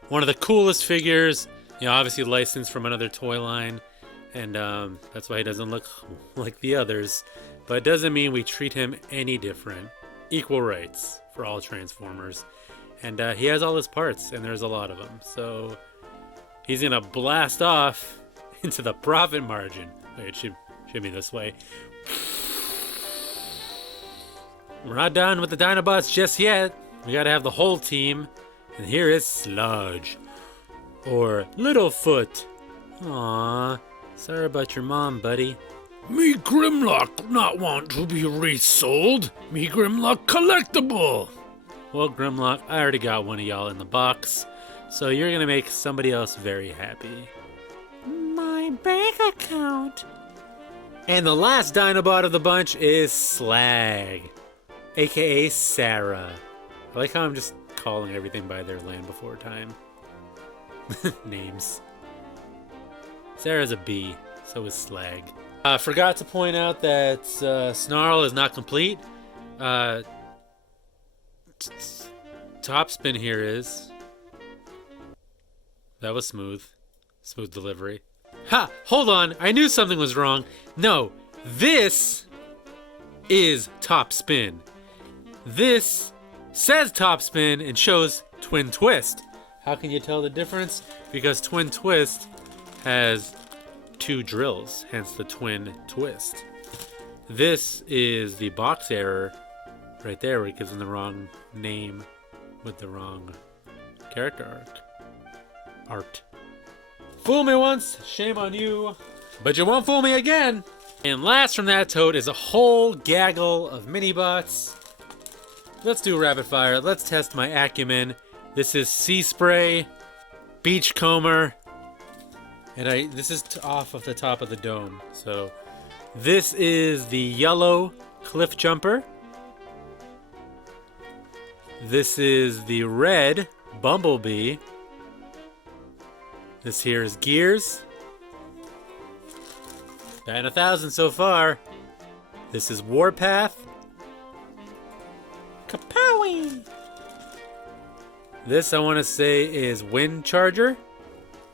One of the coolest figures You know, obviously licensed from another toy line, and that's why he doesn't look like the others. But it doesn't mean we treat him any different. Equal rights for all Transformers. And he has all his parts, and there's a lot of them. So he's gonna blast off into the profit margin. Wait, it should be this way. We're not done with the Dinobots just yet. We gotta have the whole team. And here is Sludge. Or Littlefoot. Aww. Sorry about your mom, buddy. Me Grimlock not want to be resold. Me Grimlock collectible. Well, Grimlock, I already got one of y'all in the box. So you're gonna make somebody else very happy. My bank account. And the last Dinobot of the bunch is Slag. AKA Sarah. I like how I'm just calling everything by their Land Before Time names. Sarah's a B, so is Slag. Forgot to point out that Snarl is not complete. Top spin here is. That was smooth. Smooth delivery. Ha! Hold on, I knew something was wrong. No, this is top spin. This says top spin and shows twin twist. How can you tell the difference? Because twin twist has 2 drills, hence the twin twist. This is the box error right there where it gives them the wrong name with the wrong character art. Fool me once, shame on you, but you won't fool me again. And last from that tote is a whole gaggle of mini-bots. Let's do rapid fire. Let's test my acumen. This is Sea Spray, Beachcomber, and this is off of the top of the dome. So this is the yellow Cliff Jumper. This is the red Bumblebee. This here is Gears. Batting 1,000 so far. This is Warpath. Kapowie! This I want to say is Wind Charger.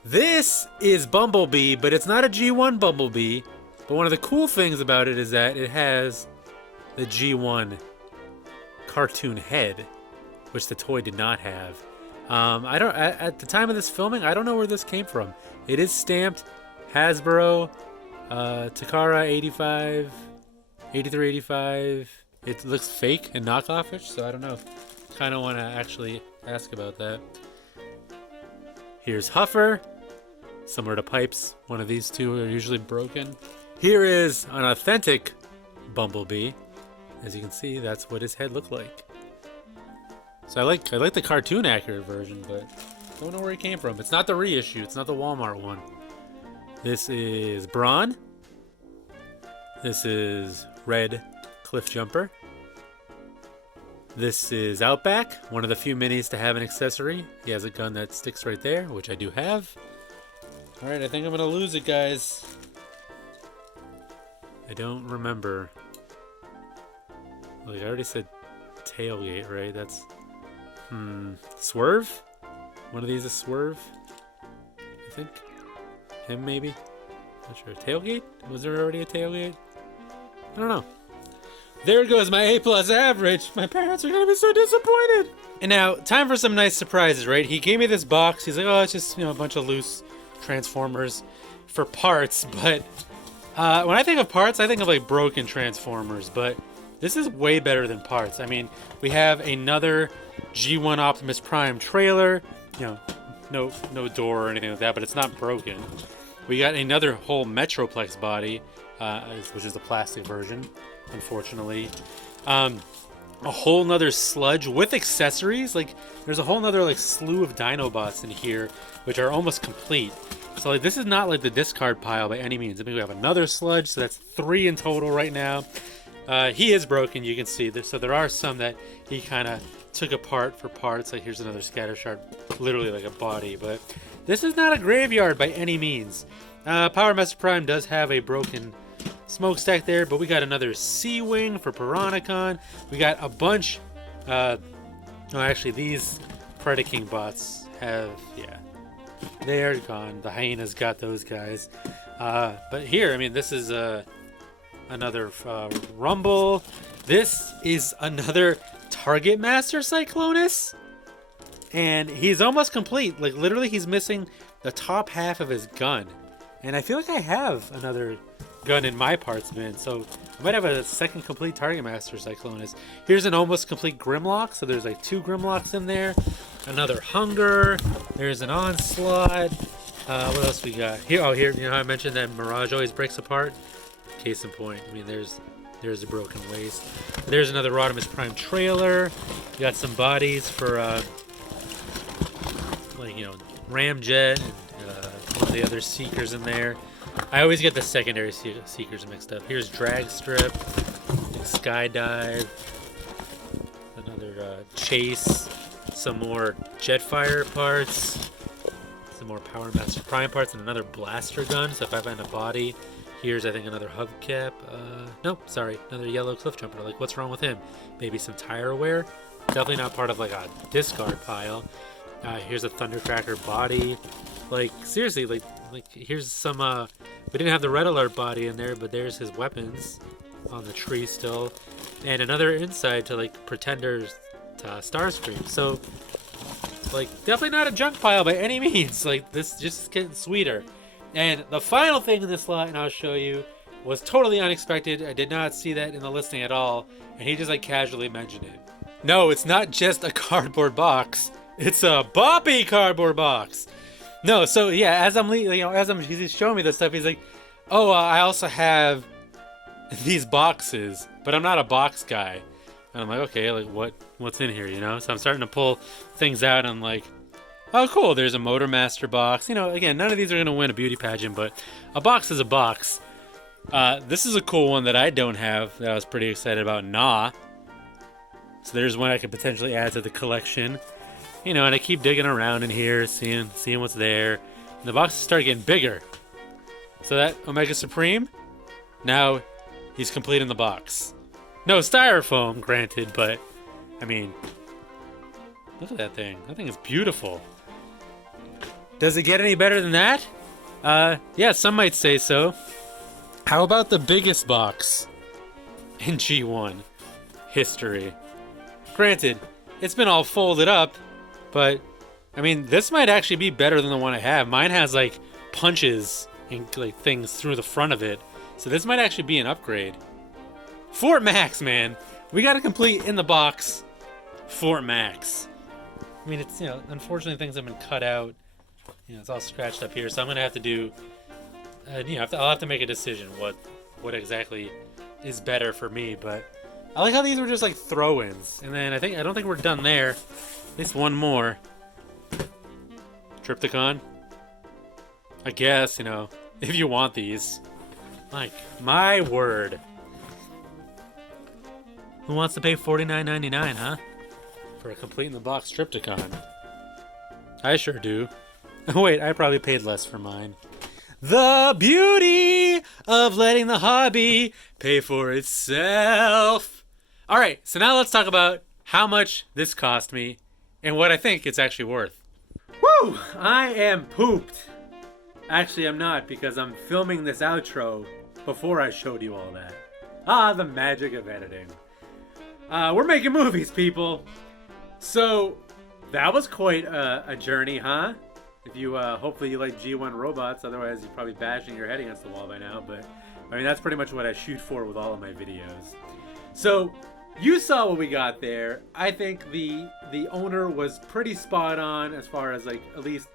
This is Bumblebee, but it's not a G1 Bumblebee. But one of the cool things about it is that it has the G1 cartoon head, which the toy did not have. I don't. At the time of this filming, I don't know where this came from. It is stamped Hasbro, Takara 85, 8385. It looks fake and knockoff-ish, so I don't know. Kind of want to actually ask about that. Here's Huffer. Similar to Pipes, one of these two are usually broken. Here is an authentic Bumblebee. As you can see, that's what his head looked like. So I like the cartoon accurate version, but don't know where he came from. It's not the reissue. It's not the Walmart one. This is Brawn. This is Red Cliff Jumper. This is Outback, one of the few minis to have an accessory. He has a gun that sticks right there, which I do have. Alright, I think I'm going to lose it, guys. I don't remember. Like, I already said Tailgate, right? That's... Swerve? One of these is Swerve? I think. Him, maybe? Not sure. Tailgate? Was there already a Tailgate? I don't know. There goes my A+ average. My parents are gonna be so disappointed. And now, time for some nice surprises, right? He gave me this box. He's like, oh, it's just, a bunch of loose Transformers for parts. But when I think of parts, I think of like broken Transformers. But this is way better than parts. I mean, we have another G1 Optimus Prime trailer. No door or anything like that, but it's not broken. We got another whole Metroplex body, which is the plastic version, unfortunately. A whole nother Sludge with accessories. Like, there's a whole nother like slew of Dinobots in here, which are almost complete. So like, this is not like the discard pile by any means. I mean, we have another Sludge, so that's 3 in total right now. He is broken, you can see. So there are some that he kind of took apart for parts. Like, here's another Scatter Shard, literally like a body. But this is not a graveyard by any means. Power Master Prime does have a broken smokestack there, but we got another Sea-Wing for Piranacon. We got a bunch. Actually, these Predaking bots have, They're gone. The hyenas got those guys. But here, I mean, this is another Rumble. This is another Target Master Cyclonus. And he's almost complete. Like, literally, he's missing the top half of his gun. And I feel like I have another gun in my parts bin, so I might have a second complete Target Master Cyclonus. Here's an almost complete Grimlock, so there's like 2 Grimlocks in there. Another Hunger. There's an Onslaught. What else we got? Here, oh, here, you know how I mentioned that Mirage always breaks apart? Case in point. I mean, there's a Broken Waste. There's another Rodimus Prime trailer. You got some bodies for, like, you know, Ramjet and one of the other Seekers in there. I always get the secondary Seekers mixed up. Here's Drag Strip, Skydive, another Chase, some more Jetfire parts, some more Power Master Prime parts, and another Blaster Gun. So if I find a body, here's I think another Hubcap. Nope, sorry, another Yellow Cliff Jumper. Like, what's wrong with him? Maybe some tire wear. Definitely not part of like a discard pile. Here's a Thundercracker body. Like, seriously, like here's some we didn't have the Red Alert body in there, but there's his weapons on the tree still, and another inside to like Pretenders to Starscream. So, like, definitely not a junk pile by any means. Like, this just getting sweeter. And the final thing in this lot, and I'll show you, was totally unexpected. I did not see that in the listing at all, and he just like casually mentioned it. No, it's not just a cardboard box. It's a Boppy cardboard box. No, so yeah, as he's showing me this stuff, he's like, "Oh, I also have these boxes, but I'm not a box guy." And I'm like, "Okay, like what's in here, you know?" So I'm starting to pull things out, and I'm like, "Oh, cool. There's a Motor Master box. You know, again, none of these are gonna win a beauty pageant, but a box is a box." This is a cool one that I don't have that I was pretty excited about. Nah. So there's one I could potentially add to the collection. You know, and I keep digging around in here, seeing what's there. And the boxes start getting bigger. So that Omega Supreme, now he's complete in the box. No styrofoam, granted, but I mean, look at that thing. That thing is beautiful. Does it get any better than that? Yeah, some might say so. How about the biggest box in G1 history? Granted, it's been all folded up, but I mean, this might actually be better than the one I have. Mine has like punches and like things through the front of it, so this might actually be an upgrade. Fort Max, man, we got to complete in the box Fort Max. I mean, it's, you know, unfortunately things have been cut out. You know, it's all scratched up here, so I'm gonna have to do. You know, I'll have to make a decision what exactly is better for me. But I like how these were just like throw-ins, and then I don't think we're done there. At least one more. Trypticon. I guess, you know, if you want these. Like, my word. Who wants to pay $49.99, huh? For a complete in the box Trypticon. I sure do. Oh wait, I probably paid less for mine. The beauty of letting the hobby pay for itself. All right, so now let's talk about how much this cost me and what I think it's actually worth. Woo! I am pooped. Actually, I'm not, because I'm filming this outro before I showed you all that. Ah, the magic of editing. We're making movies, people. So, that was quite a journey, huh? If you, hopefully you like G1 robots, otherwise you're probably bashing your head against the wall by now, but, I mean, that's pretty much what I shoot for with all of my videos. So, you saw what we got there. I think the owner was pretty spot on as far as, like, at least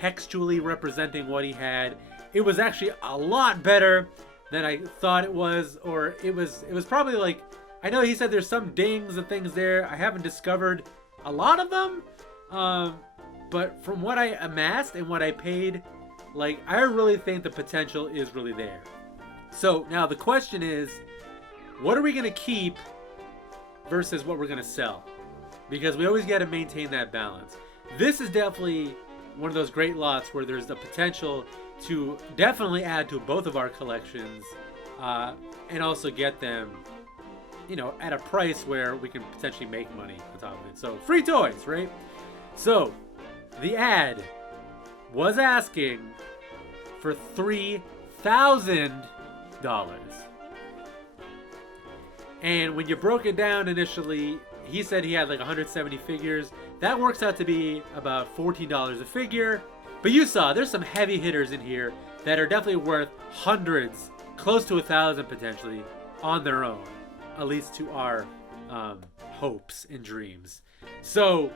textually representing what he had. It was actually a lot better than I thought it was, or it was probably like, I know he said there's some dings and things there. I haven't discovered a lot of them, but from what I amassed and what I paid, like, I really think the potential is really there. So now the question is, what are we going to keep versus what we're going to sell? Because we always got to maintain that balance. This is definitely one of those great lots where there's the potential to definitely add to both of our collections, and also get them, you know, at a price where we can potentially make money on top of it. So free toys, right? So the ad was asking for $3,000. And when you broke it down initially, he said he had like 170 figures. That works out to be about $14 a figure. But you saw there's some heavy hitters in here that are definitely worth hundreds, close to 1,000 potentially, on their own. At least to our hopes and dreams. So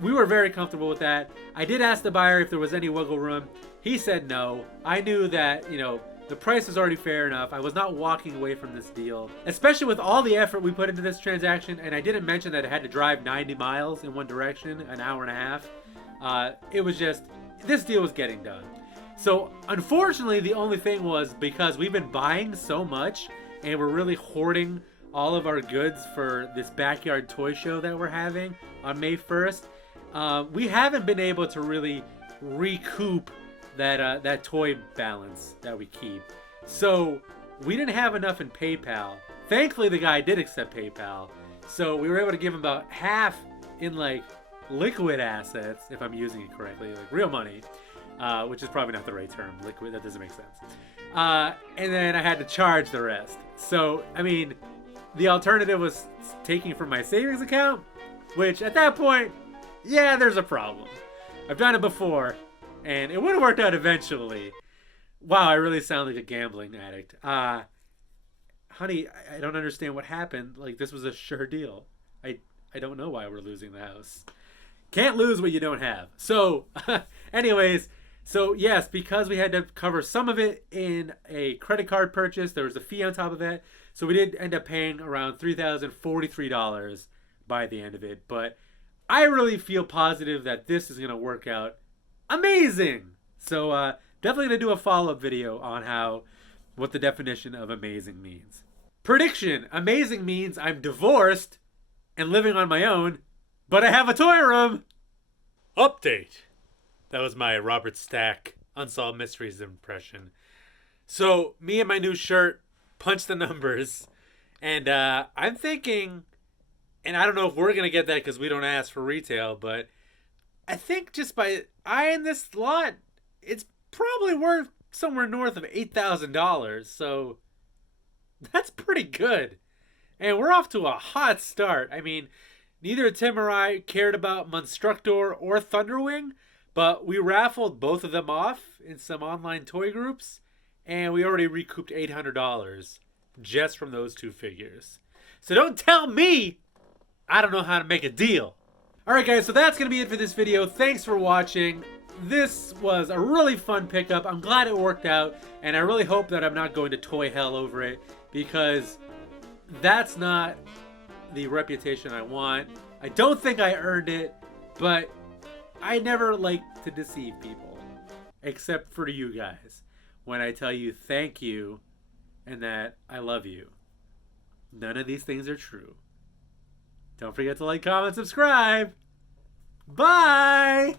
we were very comfortable with that. I did ask the buyer if there was any wiggle room. He said no. I knew that, you know, the price was already fair enough. I was not walking away from this deal, especially with all the effort we put into this transaction. And I didn't mention that I had to drive 90 miles in one direction, an hour and a half. It was just, this deal was getting done. So unfortunately, the only thing was, because we've been buying so much and we're really hoarding all of our goods for this backyard toy show that we're having on May 1st, we haven't been able to really recoup that toy balance that we keep. So we didn't have enough in PayPal. Thankfully, the guy did accept PayPal, so we were able to give him about half in like liquid assets, if I'm using it correctly, like real money, which is probably not the right term. Liquid, that doesn't make sense. And then I had to charge the rest. So I mean, the alternative was taking from my savings account, which at that point, yeah, there's a problem. I've done it before, and it would have worked out eventually. Wow, I really sound like a gambling addict. Honey, I don't understand what happened. Like, this was a sure deal. I don't know why we're losing the house. Can't lose what you don't have. So, anyways, so yes, because we had to cover some of it in a credit card purchase, there was a fee on top of that. So we did end up paying around $3,043 by the end of it. But I really feel positive that this is going to work out amazing. So definitely going to do a follow-up video on what the definition of amazing means. Prediction: amazing means I'm divorced and living on my own, but I have a toy room. Update. That was my Robert Stack Unsolved Mysteries impression. So me and my new shirt punched the numbers, and I'm thinking, and I don't know if we're going to get that because we don't ask for retail, but I think just by eyeing this lot, it's probably worth somewhere north of $8,000. So that's pretty good. And we're off to a hot start. I mean, neither Tim or I cared about Monstructor or Thunderwing, but we raffled both of them off in some online toy groups, and we already recouped $800 just from those two figures. So don't tell me I don't know how to make a deal. Alright guys, so that's going to be it for this video. Thanks for watching. This was a really fun pickup. I'm glad it worked out, and I really hope that I'm not going to toy hell over it, because that's not the reputation I want. I don't think I earned it, but I never like to deceive people, except for you guys, when I tell you thank you and that I love you. None of these things are true. Don't forget to like, comment, subscribe. Bye!